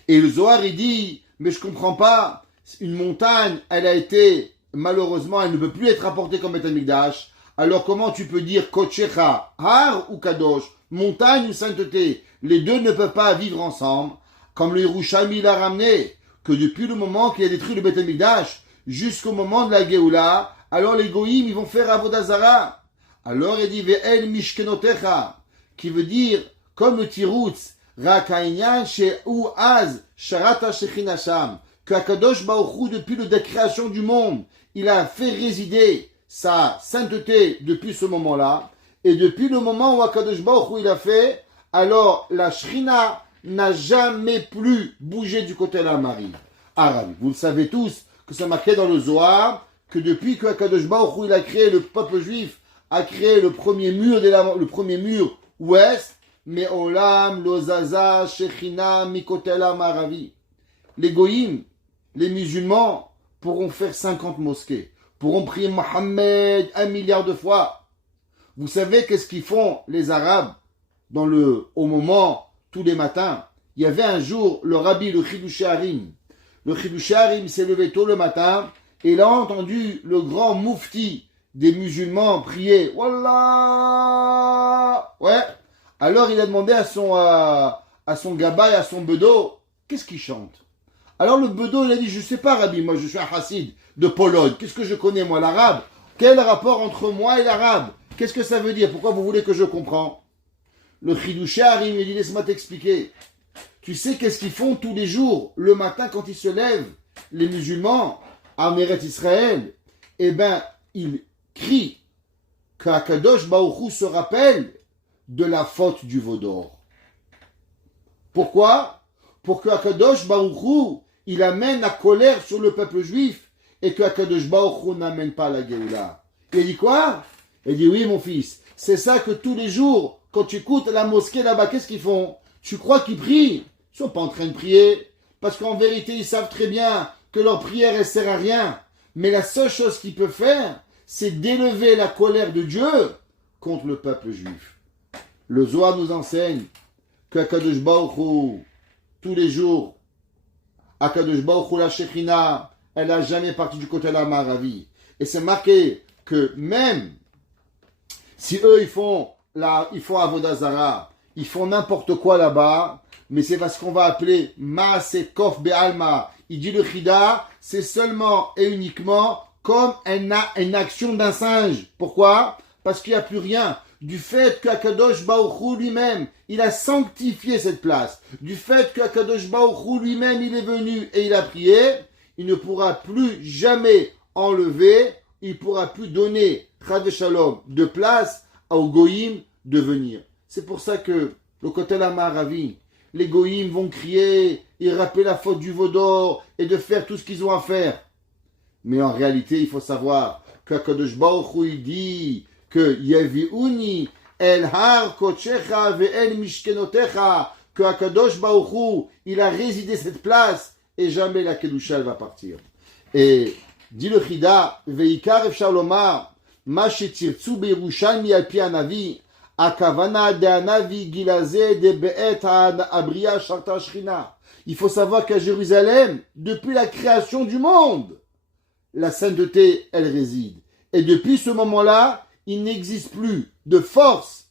Et le Zohar il dit, mais je comprends pas, une montagne, elle a été, malheureusement, elle ne peut plus être apportée comme Beth Amikdash. Alors comment tu peux dire kochecha, har ou kadosh, montagne ou sainteté? Les deux ne peuvent pas vivre ensemble. Comme le Yerushalmi l'a ramené, que depuis le moment qu'il a détruit le Beth Amikdash, jusqu'au moment de la Géoula, alors les Goïm, ils vont faire Avodah Zarah. Alors il dit, Ve'el mishkenotecha, qui veut dire, comme le Tiroutz, Rakainyan she'u az, sharata shechinasham, que Akadosh Baruch Hu, depuis la création du monde, il a fait résider sa sainteté depuis ce moment-là, et depuis le moment où Akadosh Baruch Hu il a fait, alors la Shrina n'a jamais plus bougé du côté de la Marie. Arabe. Vous le savez tous, que c'est marqué dans le Zohar, que depuis que Akadosh Baruch Hu il a créé le peuple juif, a créé le premier mur ouest, mais Olam, Lozaza, Shechina, Mikotela, Maravi. Les Goïm, les musulmans, pourront faire 50 mosquées, pourront prier Mohammed 1 milliard de fois. Vous savez qu'est-ce qu'ils font les Arabes au moment, tous les matins? Il y avait un jour le rabbi, le Chidushé Harim. Le Chidushé Harim s'est levé tôt le matin et il a entendu le grand moufti des musulmans prier. Wallah! Ouais. Alors il a demandé à son gabaï, à son bedo, qu'est-ce qu'il chante? Alors le bedo il a dit, je sais pas rabbi, moi je suis un chassid de Pologne, qu'est-ce que je connais moi l'arabe? Quel rapport entre moi et l'arabe? Qu'est-ce que ça veut dire? Pourquoi vous voulez que je comprends? Le Chidushé Harim il dit, laisse-moi t'expliquer. Tu sais qu'est-ce qu'ils font tous les jours, le matin quand ils se lèvent, les musulmans, à Meret Israël? Eh ben, ils crient qu'Akadosh Baruch Hu se rappelle de la faute du veau d'or. Pourquoi? Pour que Akadosh Baruch Hu, il amène la colère sur le peuple juif et que Akadosh Baruch Hu n'amène pas la Géoula. Il dit quoi? Il dit oui mon fils, c'est ça que tous les jours, quand tu écoutes la mosquée là-bas, qu'est-ce qu'ils font? Tu crois qu'ils prient? Ils sont pas en train de prier, parce qu'en vérité ils savent très bien que leur prière elle sert à rien. Mais la seule chose qu'ils peuvent faire, c'est d'élever la colère de Dieu contre le peuple juif. Le Zohar nous enseigne qu'Akadosh Baruch Hu, tous les jours, Akadosh Baruch Hu, la Shekhinah, elle n'a jamais parti du côté de la Maravi. Et c'est marqué que même si eux, ils font Avodah Zarah, ils font n'importe quoi là-bas, mais c'est parce qu'on va appeler Maaseh Kof Be'alma. Il dit le Chida, c'est seulement et uniquement comme une action d'un singe. Pourquoi? Parce qu'il n'y a plus rien. Du fait qu'Akadosh Baruch Hu lui-même, il a sanctifié cette place, du fait qu'Akadosh Baruch Hu lui-même, il est venu et il a prié, il ne pourra plus jamais enlever, il ne pourra plus donner, Chad Shalom, de place aux Goïm de venir. C'est pour ça que le côté la Maravi, les Goïm vont crier et rappeler la faute du veau d'or et de faire tout ce qu'ils ont à faire. Mais en réalité, il faut savoir qu'Akadosh Baruch Hu il dit que Yevi'uni el har kochecha ve'el mishkenotecha, que Akadosh Baruch Hu, il a résidé cette place et jamais la Kedusha va partir. Et dit le Chida, ve'ikar efshar lomar, ma shetirtzu beYerushalmi al pi hanavi, akavana de hanavi gilazeh de be'et ha'abriya sharta shrina. Il faut savoir qu'à Jérusalem, depuis la création du monde, la sainteté, elle réside. Et depuis ce moment-là, il n'existe plus de force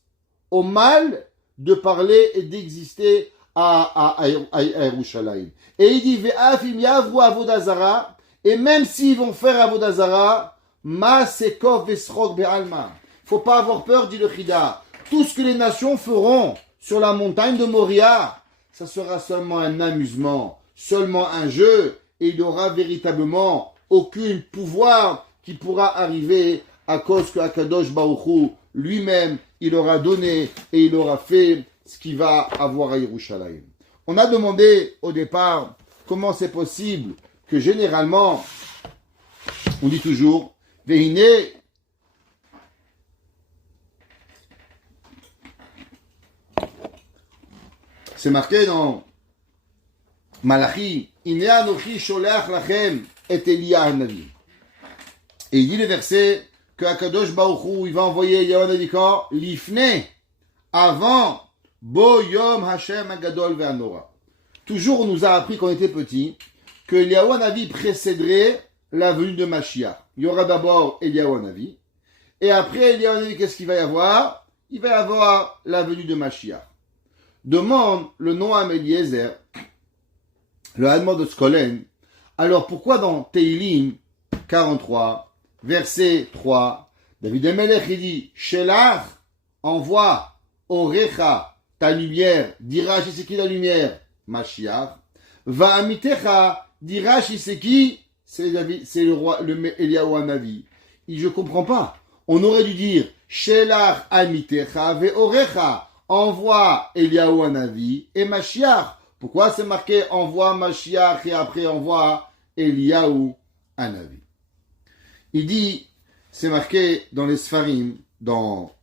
au mal de parler et d'exister à Yerushalayim. Et il dit, Ve'afim yavru avodah zara, et même s'ils vont faire avodah zara, ma sekov vesrok be'alma. Faut pas avoir peur, dit le Chida. Tout ce que les nations feront sur la montagne de Moria, ça sera seulement un amusement, seulement un jeu, et il n'y aura véritablement aucun pouvoir qui pourra arriver à cause que Akadosh Baruch Hu, lui-même, il aura donné et il aura fait ce qu'il va avoir à Yerushalayim. On a demandé au départ comment c'est possible que généralement, on dit toujours, Vehine, C'est marqué dans Malachi, Ine anochi sholeach lachem et Elia hanavi. Et il dit le verset que Akadosh Baruch Hu, il va envoyer Eliyahu hanavi quand l'ifne, avant Bo Yom Hashem Agadol Ve'anora. Toujours on nous a appris quand on était petit que Eliyahu hanavi précéderait la venue de Mashiach. Il y aura d'abord Eliyahu hanavi, et après Eliyahu hanavi, qu'est-ce qu'il va y avoir? Il va y avoir la venue de Mashiach. Demande le Noam Eliezer, le Hadmor de Skolen, alors pourquoi dans Teilim 43, verset 3, David Amelech il dit, Shelach, envoie, Orecha, ta lumière, dira c'est qui la lumière? Mashiach. Va amitecha, dira c'est qui? C'est le roi, le Eliyahu hanavi. Je comprends pas. On aurait dû dire, Shelach amitecha ve orecha, envoie Eliyahu hanavi et Mashiach. Pourquoi c'est marqué envoie Mashiach et après envoie Eliyahu hanavi? Il dit, c'est marqué dans les Sfarim,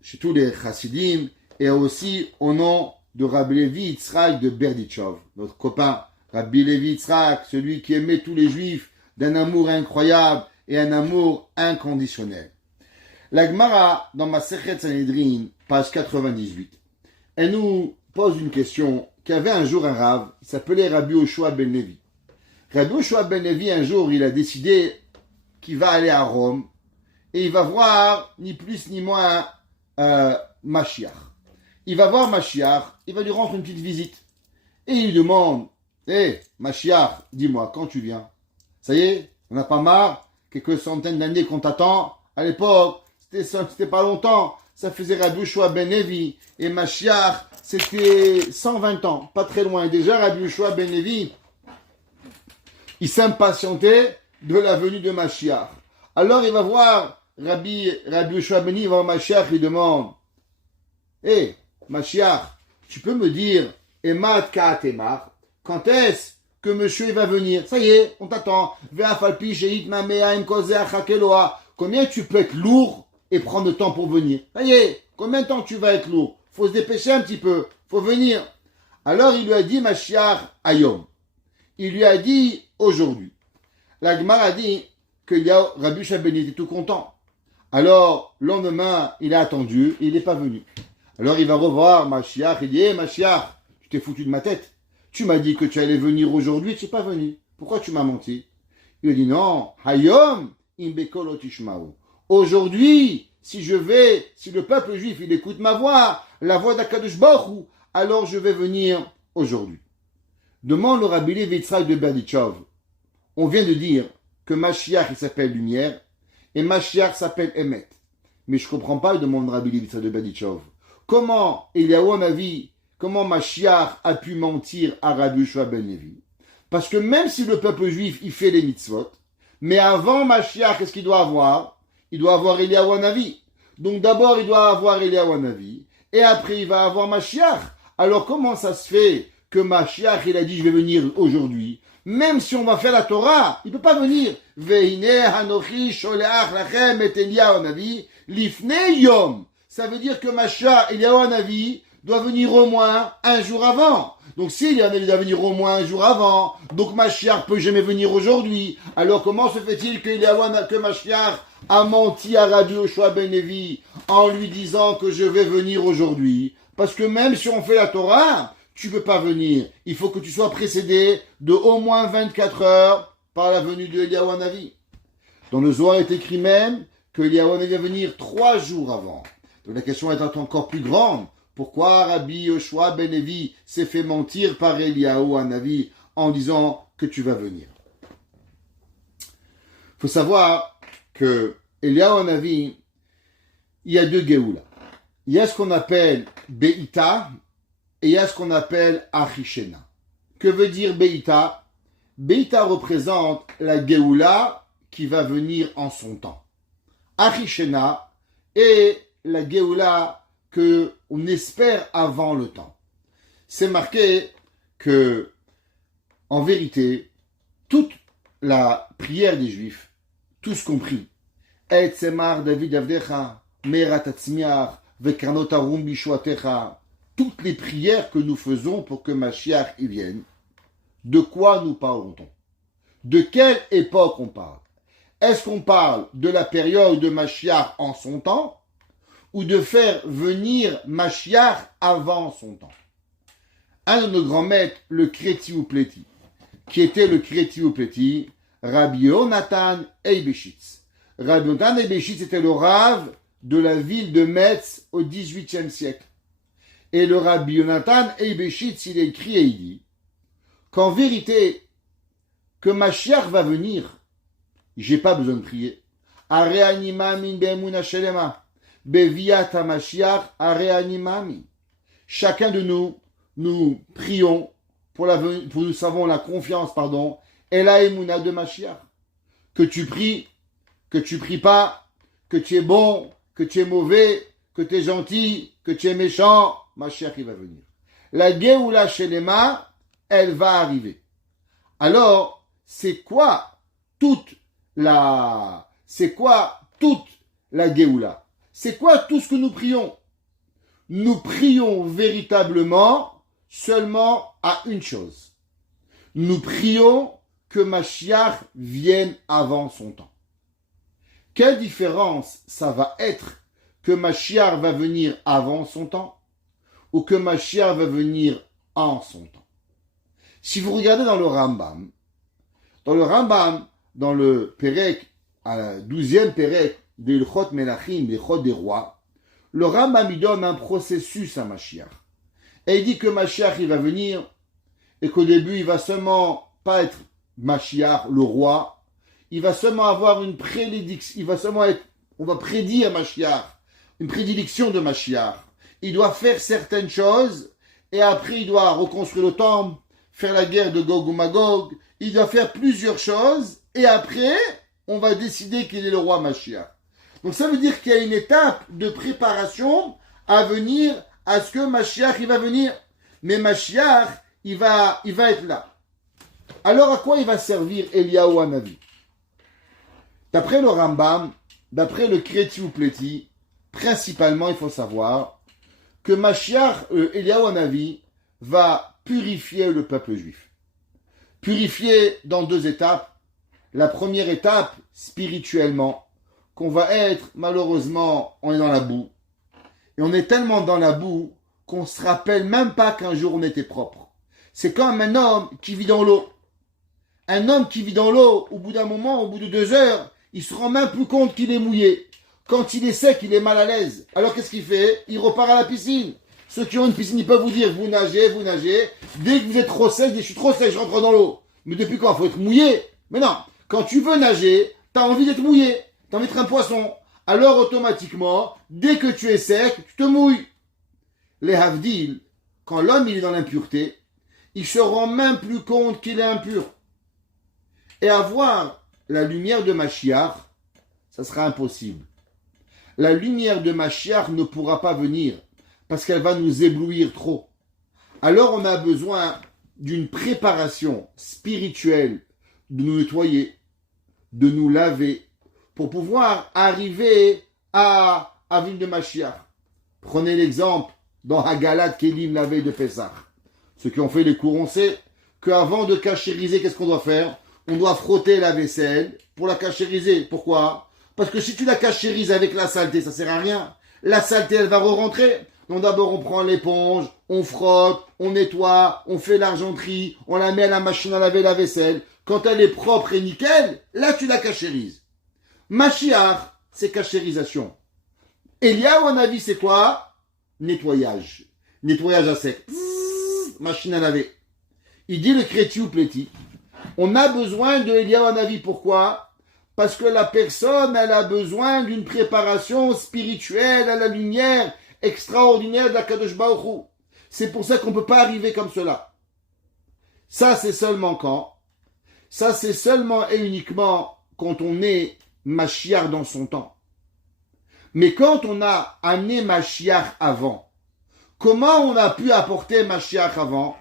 chez tous les Chassidim, et aussi au nom de Rabbi Levi Yitzhak de Berdichov, notre copain Rabbi Levi Yitzhak, celui qui aimait tous les Juifs d'un amour incroyable et un amour inconditionnel. La Gemara, dans Masechet Sanhedrin, page 98, elle nous pose une question qu'avait un jour un Rav, il s'appelait Rabbi Yoshua ben Levi. Rabbi Yoshua ben Levi, un jour, il a décidé qu'il va aller à Rome et il va voir ni plus ni moins Mashiach. Il va voir Mashiach, il va lui rendre une petite visite. Et il lui demande, Mashiach, dis-moi, quand tu viens? Ça y est, on n'a pas marre, quelques centaines d'années qu'on t'attend. À l'époque, c'était pas longtemps. Ça faisait Rabbi Yoshua ben Levi. Et Mashiach, c'était 120 ans, pas très loin. Et déjà, Rabbi Yoshua ben Levi, il s'impatientait de la venue de Mashiach. Alors, il va voir Rabbi Yoshua ben Levi, il va voir Mashiach, il demande, Mashiach, tu peux me dire, Emad Ka'atemar, quand est-ce que monsieur va venir? Ça y est, on t'attend. Combien tu peux être lourd et prendre le temps pour venir? Ça y est, combien de temps tu vas être lourd? Faut se dépêcher un petit peu, faut venir. Alors il lui a dit Mashiach Ayom. Il lui a dit aujourd'hui. La Gemara a dit que Rabbi Yoshua ben Levi était tout content. Alors, le lendemain, il a attendu, il n'est pas venu. Alors il va revoir Mashiach, il dit Mashiach, tu t'es foutu de ma tête. Tu m'as dit que tu allais venir aujourd'hui, tu n'es pas venu. Pourquoi tu m'as menti? Il a dit non, Hayom imbekol otishma'u. Aujourd'hui, si le peuple juif, il écoute ma voix, la voix d'Akadosh Baruch Hu, alors je vais venir aujourd'hui. Demande le Rabbi Levi Yitzhak de Berdichov. On vient de dire que Mashiach, il s'appelle lumière, et Mashiach s'appelle Emet. Mais je ne comprends pas, il demande Rabbi Levi Yitzhak de Berdichov. Comment Eliyahu hanavi, comment Mashiach a pu mentir à Rabbi Yoshua ben Levi? Parce que même si le peuple juif, il fait les mitzvot, mais avant Mashiach, qu'est-ce qu'il doit avoir? Il doit avoir Eliyahu hanavi. Donc d'abord, il doit avoir Eliyahu hanavi, et après, il va avoir Mashiach. Alors comment ça se fait que Mashiach, il a dit, je vais venir aujourd'hui? Même si on va faire la Torah, il ne peut pas venir. Ve'ine hanochi sholeach lachem et Eliyahu hanavi lifne yom. Ça veut dire que Mashiach, Eliyahu hanavi, doit venir au moins un jour avant. Donc si Eliyahu hanavi doit venir au moins un jour avant, donc Mashiach peut jamais venir aujourd'hui. Alors comment se fait-il que Mashiach a menti à Rabbi Yoshua ben Levi en lui disant que je vais venir aujourd'hui? Parce que même si on fait la Torah, tu ne peux pas venir. Il faut que tu sois précédé de au moins 24 heures par la venue de Eliyahu hanavi. Dans le Zohar est écrit même que Eliyahu hanavi va venir 3 jours avant. Donc la question est encore plus grande. Pourquoi Rabbi Yoshua ben Levi s'est fait mentir par Eliyahu hanavi en disant que tu vas venir? Il faut savoir que Eliyahu hanavi, il y a 2 Géoula. Il y a ce qu'on appelle Beïta et il y a ce qu'on appelle Achishena. Que veut dire Beïta? Beïta représente la Géoula qui va venir en son temps. Achishena est la Géoula que on espère avant le temps. C'est marqué que, en vérité, toute la prière des Juifs, tous compris, Et Semar David Avdecha, Merat Atzmiach, Vekarnot Arum Bishwatecha, toutes les prières que nous faisons pour que Mashiach y vienne, de quoi nous parlons-on? De quelle époque on parle? Est-ce qu'on parle de la période de Mashiach en son temps ou de faire venir Mashiach avant son temps? Un de nos grands maîtres, le Kreti Upleti, qui était le Kreti Upleti, Rabbi Yonatan Eibeshitz. Rabbi Yonatan Eibeshitz était le rave de la ville de Metz au XVIIIe siècle. Et le Rabbi Yonatan Eibeshitz, il écrit et il dit qu'en vérité, que Mashiach va venir, j'ai pas besoin de prier. Chacun de nous, nous prions pour nous savons la confiance, et la émouna de Mashiach. Que tu pries pas, que tu es bon, que tu es mauvais, que tu es gentil, que tu es méchant, Mashiach il va venir. La Géoula Shelema, elle va arriver. Alors, c'est quoi toute la Géoula? C'est quoi tout ce que nous prions? Nous prions véritablement seulement à une chose. Nous prions que Mashiach vienne avant son temps. Quelle différence ça va être que Mashiach va venir avant son temps ou que Mashiach va venir en son temps? Si vous regardez dans le Rambam, dans le Perek, à la 12e Perek de Ilchot Melachim, l'Ilchot des rois, le Rambam il donne un processus à Mashiach. Et il dit que Mashiach il va venir et qu'au début il va seulement pas être Mashiach, le roi, il va seulement avoir une prédilection, on va prédire Mashiach, une prédilection de Mashiach. Il doit faire certaines choses et après il doit reconstruire le temple, faire la guerre de Gog ou Magog, il doit faire plusieurs choses et après on va décider qu'il est le roi Mashiach. Donc ça veut dire qu'il y a une étape de préparation à venir à ce que Mashiach il va venir. Mais Mashiach il va être là. Alors à quoi il va servir Eliyahu Hanavi? D'après le Rambam, d'après le Kreti Upleti, principalement il faut savoir que Mashiach, Eliyahu Hanavi, va purifier le peuple juif. Purifier dans deux étapes. La première étape, spirituellement, qu'on va être, malheureusement, on est dans la boue. Et on est tellement dans la boue qu'on ne se rappelle même pas qu'un jour on était propre. C'est comme un homme qui vit dans l'eau. Un homme qui vit dans l'eau, au bout d'un moment, au bout de 2 heures, il se rend même plus compte qu'il est mouillé. Quand il est sec, il est mal à l'aise. Alors qu'est-ce qu'il fait? Il repart à la piscine. Ceux qui ont une piscine, ils peuvent vous dire, vous nagez. Dès que vous êtes trop sec, je suis trop sec, je rentre dans l'eau. Mais depuis quand? Il faut être mouillé. Mais non, quand tu veux nager, tu as envie d'être mouillé. Tu as envie d'être un poisson. Alors automatiquement, dès que tu es sec, tu te mouilles. Les Havdil, quand l'homme il est dans l'impureté, il se rend même plus compte qu'il est impur. Et avoir la lumière de Mashiach, ça sera impossible. La lumière de Mashiach ne pourra pas venir parce qu'elle va nous éblouir trop. Alors on a besoin d'une préparation spirituelle, de nous nettoyer, de nous laver, pour pouvoir arriver à Ville de Mashiach. Prenez l'exemple dans Hagalat Kelim, la veille de Pessah. Ceux qui ont fait les cours, on sait qu'avant de cachériser, qu'est-ce qu'on doit faire? On doit frotter la vaisselle pour la cachériser. Pourquoi? Parce que si tu la cachérises avec la saleté, ça sert à rien. La saleté, elle va re-rentrer. Donc d'abord, on prend l'éponge, on frotte, on nettoie, on fait l'argenterie, on la met à la machine à laver la vaisselle. Quand elle est propre et nickel, là, tu la cachérises. Mashiach, c'est cachérisation. Eliyahu Hanavi, c'est quoi? Nettoyage. Nettoyage à sec. Machine à laver. Il dit le Kreti Upleti. On a besoin de Eliyahu Hanavi. Pourquoi? Parce que la personne, elle a besoin d'une préparation spirituelle à la lumière extraordinaire de la Kadosh Baruch Hu. C'est pour ça qu'on ne peut pas arriver comme cela. Ça, c'est seulement quand? Ça, c'est seulement et uniquement quand on est Mashiach dans son temps. Mais quand on a amené Mashiach avant, comment on a pu apporter Mashiach avant?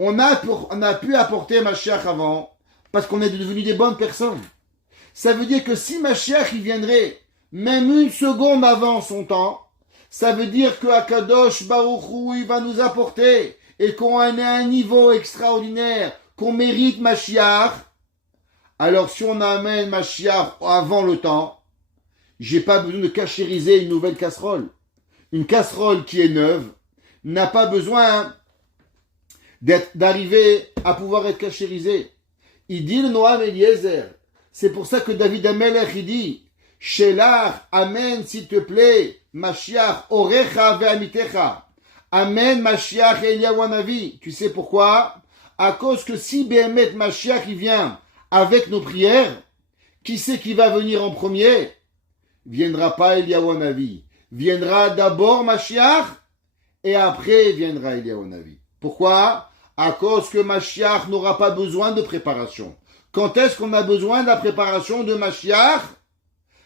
On a pu apporter Mashiach avant parce qu'on est devenus des bonnes personnes. Ça veut dire que si Mashiach il viendrait même une seconde avant son temps, Ça veut dire que Akadosh Baruch Hu, il va nous apporter et qu'on est à un niveau extraordinaire, qu'on mérite Mashiach. Alors si on amène Mashiach avant le temps, j'ai pas besoin de cachériser une nouvelle casserole. Une casserole qui est neuve n'a pas besoin d'arriver à pouvoir être cachérisée. Il dit le Noam Eliezer. C'est pour ça que David Amelech, il dit, Shelach, amen, s'il te plaît, Mashiach, orecha ve'amitecha. Amen, Mashiach, Eliyahu Hanavi. Tu sais pourquoi? À cause que si Béhémet Mashiach, il vient avec nos prières, qui c'est qui va venir en premier? Viendra pas Eliyahu Hanavi. Viendra d'abord Mashiach, et après viendra Eliyahu Hanavi. Pourquoi? À cause que Mashiach n'aura pas besoin de préparation. Quand est-ce qu'on a besoin de la préparation de Mashiach?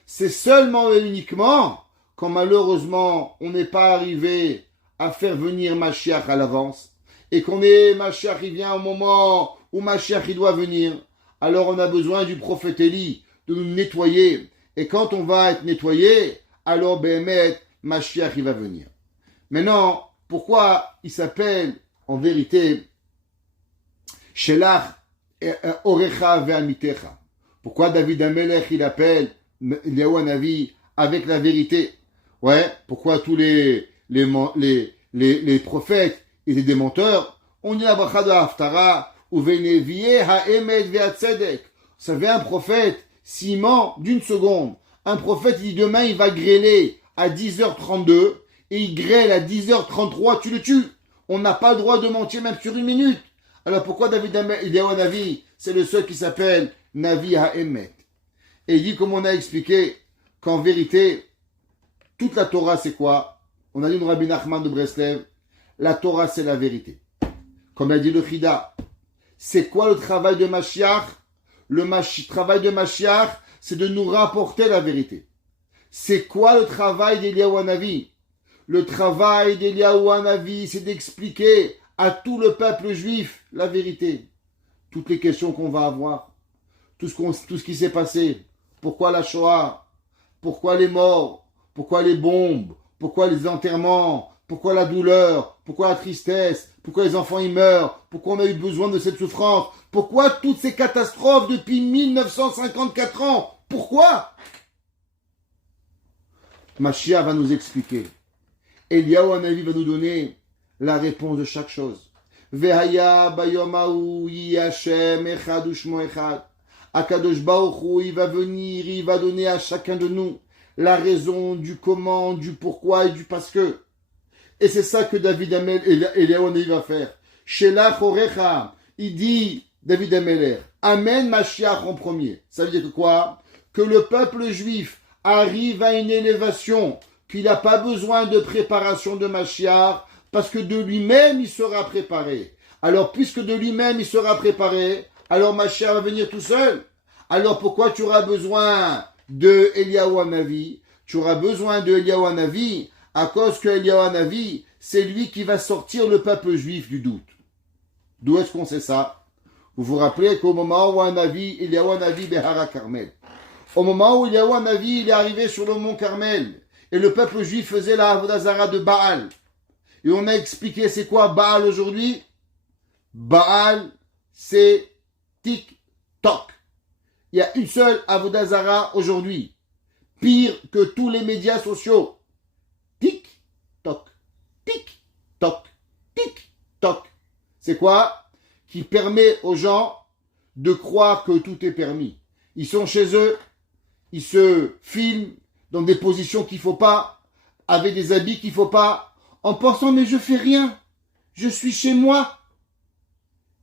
C'est seulement et uniquement quand malheureusement on n'est pas arrivé à faire venir Mashiach à l'avance et qu'on est Mashiach il vient au moment où Mashiach il doit venir. Alors on a besoin du prophète Élie de nous nettoyer. Et quand on va être nettoyé, alors Béhémet, Mashiach il va venir. Maintenant, pourquoi il s'appelle en vérité Shelach Orecha ve'amitecha? Pourquoi David Amelech il appelle Eliyahu Hanavi avec la vérité? Ouais, pourquoi tous les prophètes étaient des menteurs? On dit la bracha de Haftara ou veneviye ha'emet ve'atzedek. Vous savez, un prophète, s'il ment d'une seconde, un prophète il dit demain il va grêler à 10h32 et il grêle à 10h33, tu le tues. On n'a pas le droit de mentir même sur une minute. Alors pourquoi David Eliyahu Hanavi, c'est le seul qui s'appelle Navi Ha'emet? Et il dit, comme on a expliqué, qu'en vérité, toute la Torah c'est quoi? On a dit le Rabbi Nachman de Breslev, la Torah c'est la vérité. Comme a dit le Chida, c'est quoi le travail de Mashiach? Le travail de Mashiach, c'est de nous rapporter la vérité. C'est quoi le travail d'Eliyahu Hanavi? Le travail d'Eliyahu Hanavi, c'est d'expliquer à tout le peuple juif la vérité. Toutes les questions qu'on va avoir, tout ce qui s'est passé. Pourquoi la Shoah? Pourquoi les morts? Pourquoi les bombes? Pourquoi les enterrements? Pourquoi la douleur? Pourquoi la tristesse? Pourquoi les enfants y meurent? Pourquoi on a eu besoin de cette souffrance? Pourquoi toutes ces catastrophes depuis 1954 ans? Pourquoi? Mashiach va nous expliquer. Eliyahu Hanavi va nous donner la réponse de chaque chose. Vehaya bayomahu yashem echad ushmo echad. Akadosh Baruch Hu, il va venir, il va donner à chacun de nous la raison du comment, du pourquoi et du parce que. Et c'est ça que David Amelech et Eliyahu Hanavi va faire. Shelach orecha, il dit David Amelech, amène Mashiach en premier. Ça veut dire que quoi? Que le peuple juif arrive à une élévation, qu'il n'a pas besoin de préparation de Mashiach, parce que de lui-même il sera préparé. Alors puisque de lui-même il sera préparé, alors Mashiach va venir tout seul. Alors pourquoi tu auras besoin de Eliyahu Hanavi? Tu auras besoin de Eliyahu Hanavi à cause que Eliyahu Hanavi, c'est lui qui va sortir le peuple juif du doute. D'où est-ce qu'on sait ça? Vous vous rappelez qu'au moment où Eliyahu Hanavi Behara Carmel, au moment où Eliyahu Hanavi il est arrivé sur le mont Carmel, et le peuple juif faisait la Avodah Zara de Baal, et on a expliqué c'est quoi Baal aujourd'hui? Baal, c'est TikTok. Il y a une seule Avodah Zara aujourd'hui. Pire que tous les médias sociaux. TikTok. TikTok. TikTok. C'est quoi? Qui permet aux gens de croire que tout est permis. Ils sont chez eux, ils se filment dans des positions qu'il ne faut pas, avec des habits qu'il ne faut pas, en pensant mais je fais rien, je suis chez moi.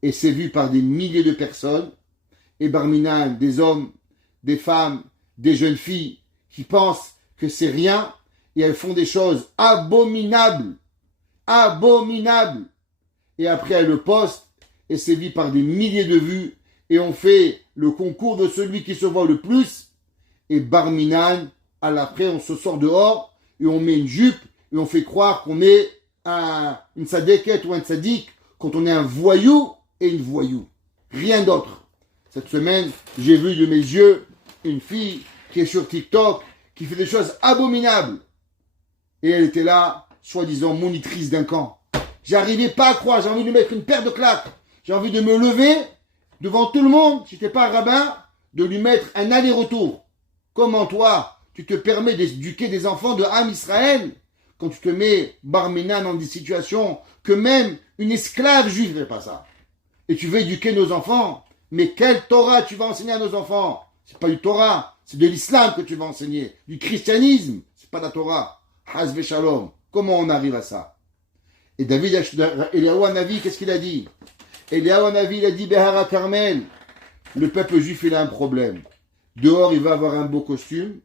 Et c'est vu par des milliers de personnes, et Barminan, des hommes, des femmes, des jeunes filles qui pensent que c'est rien, et elles font des choses abominables, abominables. Et après elles le postent, et c'est vu par des milliers de vues, et on fait le concours de celui qui se voit le plus, et Barminan, à l'après on se sort dehors, et on met une jupe, et on fait croire qu'on est une sadéquette ou un sadique, quand on est un voyou et une voyou. Rien d'autre. Cette semaine, j'ai vu de mes yeux une fille qui est sur TikTok, qui fait des choses abominables. Et elle était là, soi-disant monitrice d'un camp. J'arrivais pas à croire, j'ai envie de lui mettre une paire de claques. J'ai envie de me lever devant tout le monde, si t'es pas un rabbin, de lui mettre un aller-retour. Comment toi, tu te permets d'éduquer des enfants de Ham Israël quand tu te mets barmina dans des situations que même une esclave juive ne fait pas ça. Et tu veux éduquer nos enfants, mais quelle Torah tu vas enseigner à nos enfants? C'est pas du Torah, c'est de l'islam que tu vas enseigner, du christianisme, c'est pas de la Torah. Haz Shalom. Comment on arrive à ça? Et Eliyahu Hanavi, qu'est-ce qu'il a dit? Eliyahu Hanavi, il a dit Behara Carmel. Le peuple juif, il a un problème. Dehors, il va avoir un beau costume.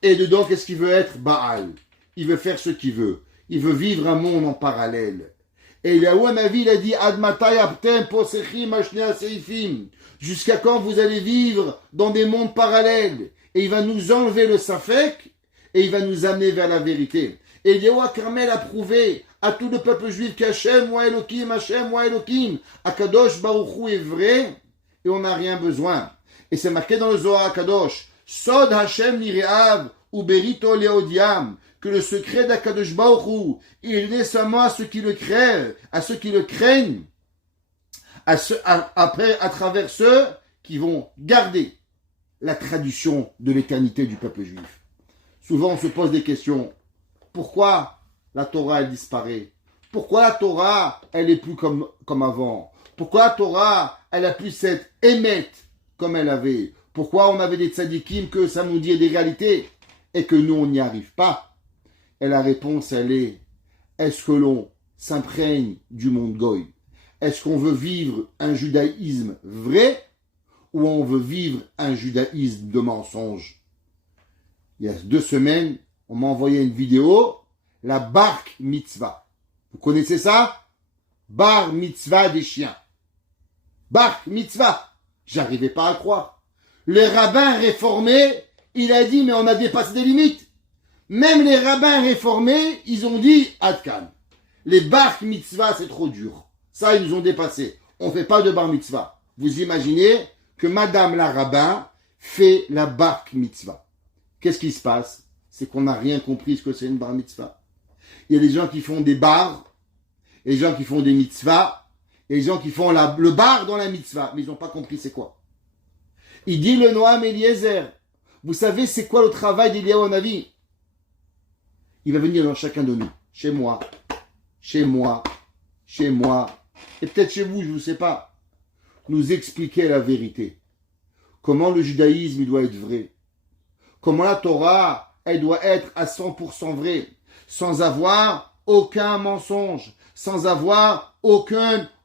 Et dedans, qu'est-ce qu'il veut être? Baal. Il veut faire ce qu'il veut. Il veut vivre un monde en parallèle. Et Eliyahu Hanavi, il a dit Admatai aptem posechim ashnei seifim. Jusqu'à quand vous allez vivre dans des mondes parallèles? Et il va nous enlever le safek et il va nous amener vers la vérité. Et Eliyahu Carmel a prouvé à tout le peuple juif qu'Hachem wa Elohim, Akadosh Baruch Hu est vrai et on n'a rien besoin. Et c'est marqué dans le Zohar Akadosh, Sod Hashem Nireav ou Berito Leodiam, que le secret d'Akadosh Baruch Hu, il est donné seulement à ceux qui le craignent, à travers ceux qui vont garder la tradition de l'éternité du peuple juif. Souvent on se pose des questions. Pourquoi la Torah, elle disparaît? Pourquoi la Torah, elle est plus comme avant? Pourquoi la Torah, elle a plus cette émette comme elle avait? Pourquoi on avait des tzadikim que ça nous dit des réalités et que nous, on n'y arrive pas? Et la réponse, elle est, est-ce que l'on s'imprègne du monde goy? Est-ce qu'on veut vivre un judaïsme vrai ou on veut vivre un judaïsme de mensonge? Il y a 2 semaines, on m'a envoyé une vidéo, la bar mitzvah. Vous connaissez ça? Bar mitzvah des chiens. Bar mitzvah. J'arrivais pas à croire. Le rabbin réformé, il a dit, mais on a dépassé des limites. Même les rabbins réformés, ils ont dit, Adkan. Les bar mitzvah, c'est trop dur. Ça, ils nous ont dépassé. On fait pas de bar mitzvah. Vous imaginez que madame la rabbin fait la bar mitzvah. Qu'est-ce qui se passe? C'est qu'on n'a rien compris ce que c'est une bar mitzvah. Il y a des gens qui font des bars, et des gens qui font des mitzvahs, et des gens qui font le bar dans la mitzvah, mais ils n'ont pas compris c'est quoi. Il dit le Noam Eliezer, vous savez c'est quoi le travail d'Eliyahu Hanavi? Il va venir dans chacun de nous, chez moi, et peut-être chez vous, je ne sais pas, nous expliquer la vérité. Comment le judaïsme il doit être vrai. Comment la Torah, elle doit être à 100% vraie, sans avoir aucun mensonge, sans avoir aucune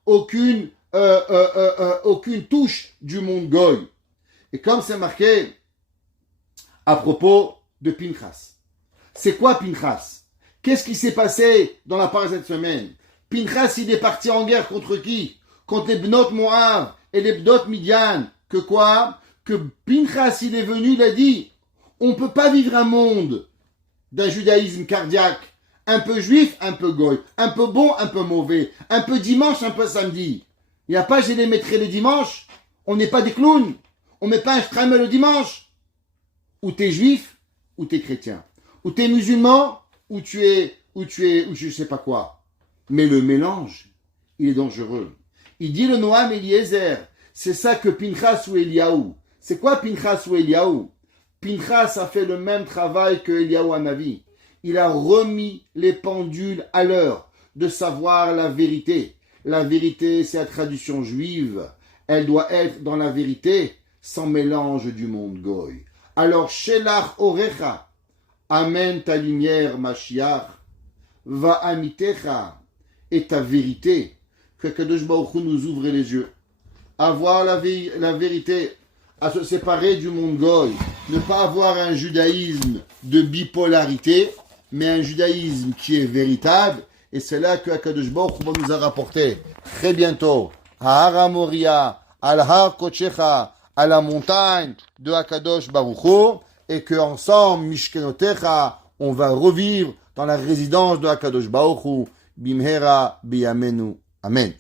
touche du monde goy. Et comme c'est marqué à propos de Pinchas. C'est quoi Pinchas? Qu'est-ce qui s'est passé dans la parole cette semaine? Pinchas, il est parti en guerre contre qui? Contre les Bnot Moab et les Bnot Midian. Que quoi? Que Pinchas, il est venu, il a dit, on ne peut pas vivre un monde d'un judaïsme cardiaque, un peu juif, un peu goy, un peu bon, un peu mauvais, un peu dimanche, un peu samedi. Il n'y a pas, je les mettrai les dimanches. On n'est pas des clowns. On ne met pas un stramel le dimanche. Ou t'es juif, ou t'es chrétien. Ou t'es musulman, ou je sais pas quoi. Mais le mélange, il est dangereux. Il dit le Noam Eliezer, c'est ça que Pinchas ou Eliyahu. C'est quoi Pinchas ou Eliyahu? Pinchas a fait le même travail que Eliyahu Hanavi. Il a remis les pendules à l'heure de savoir la vérité. La vérité, c'est la tradition juive. Elle doit être dans la vérité, sans mélange du monde goy. Alors, Shelach Orecha, amène ta lumière, Mashiach, va amitecha, et ta vérité, que Kadosh Baruch Hu nous ouvre les yeux. À voir la vérité, à se séparer du monde goy, ne pas avoir un judaïsme de bipolarité, mais un judaïsme qui est véritable, et c'est là que Kadosh Baruch Hu va nous a rapporté très bientôt, à Hara Moria, al Har Kochecha, à la montagne de Akadosh Baruch Hu, et que ensemble, Mishkenotecha, on va revivre dans la résidence de Akadosh Baruch Hu, Bimhera Biyamenu. Amen.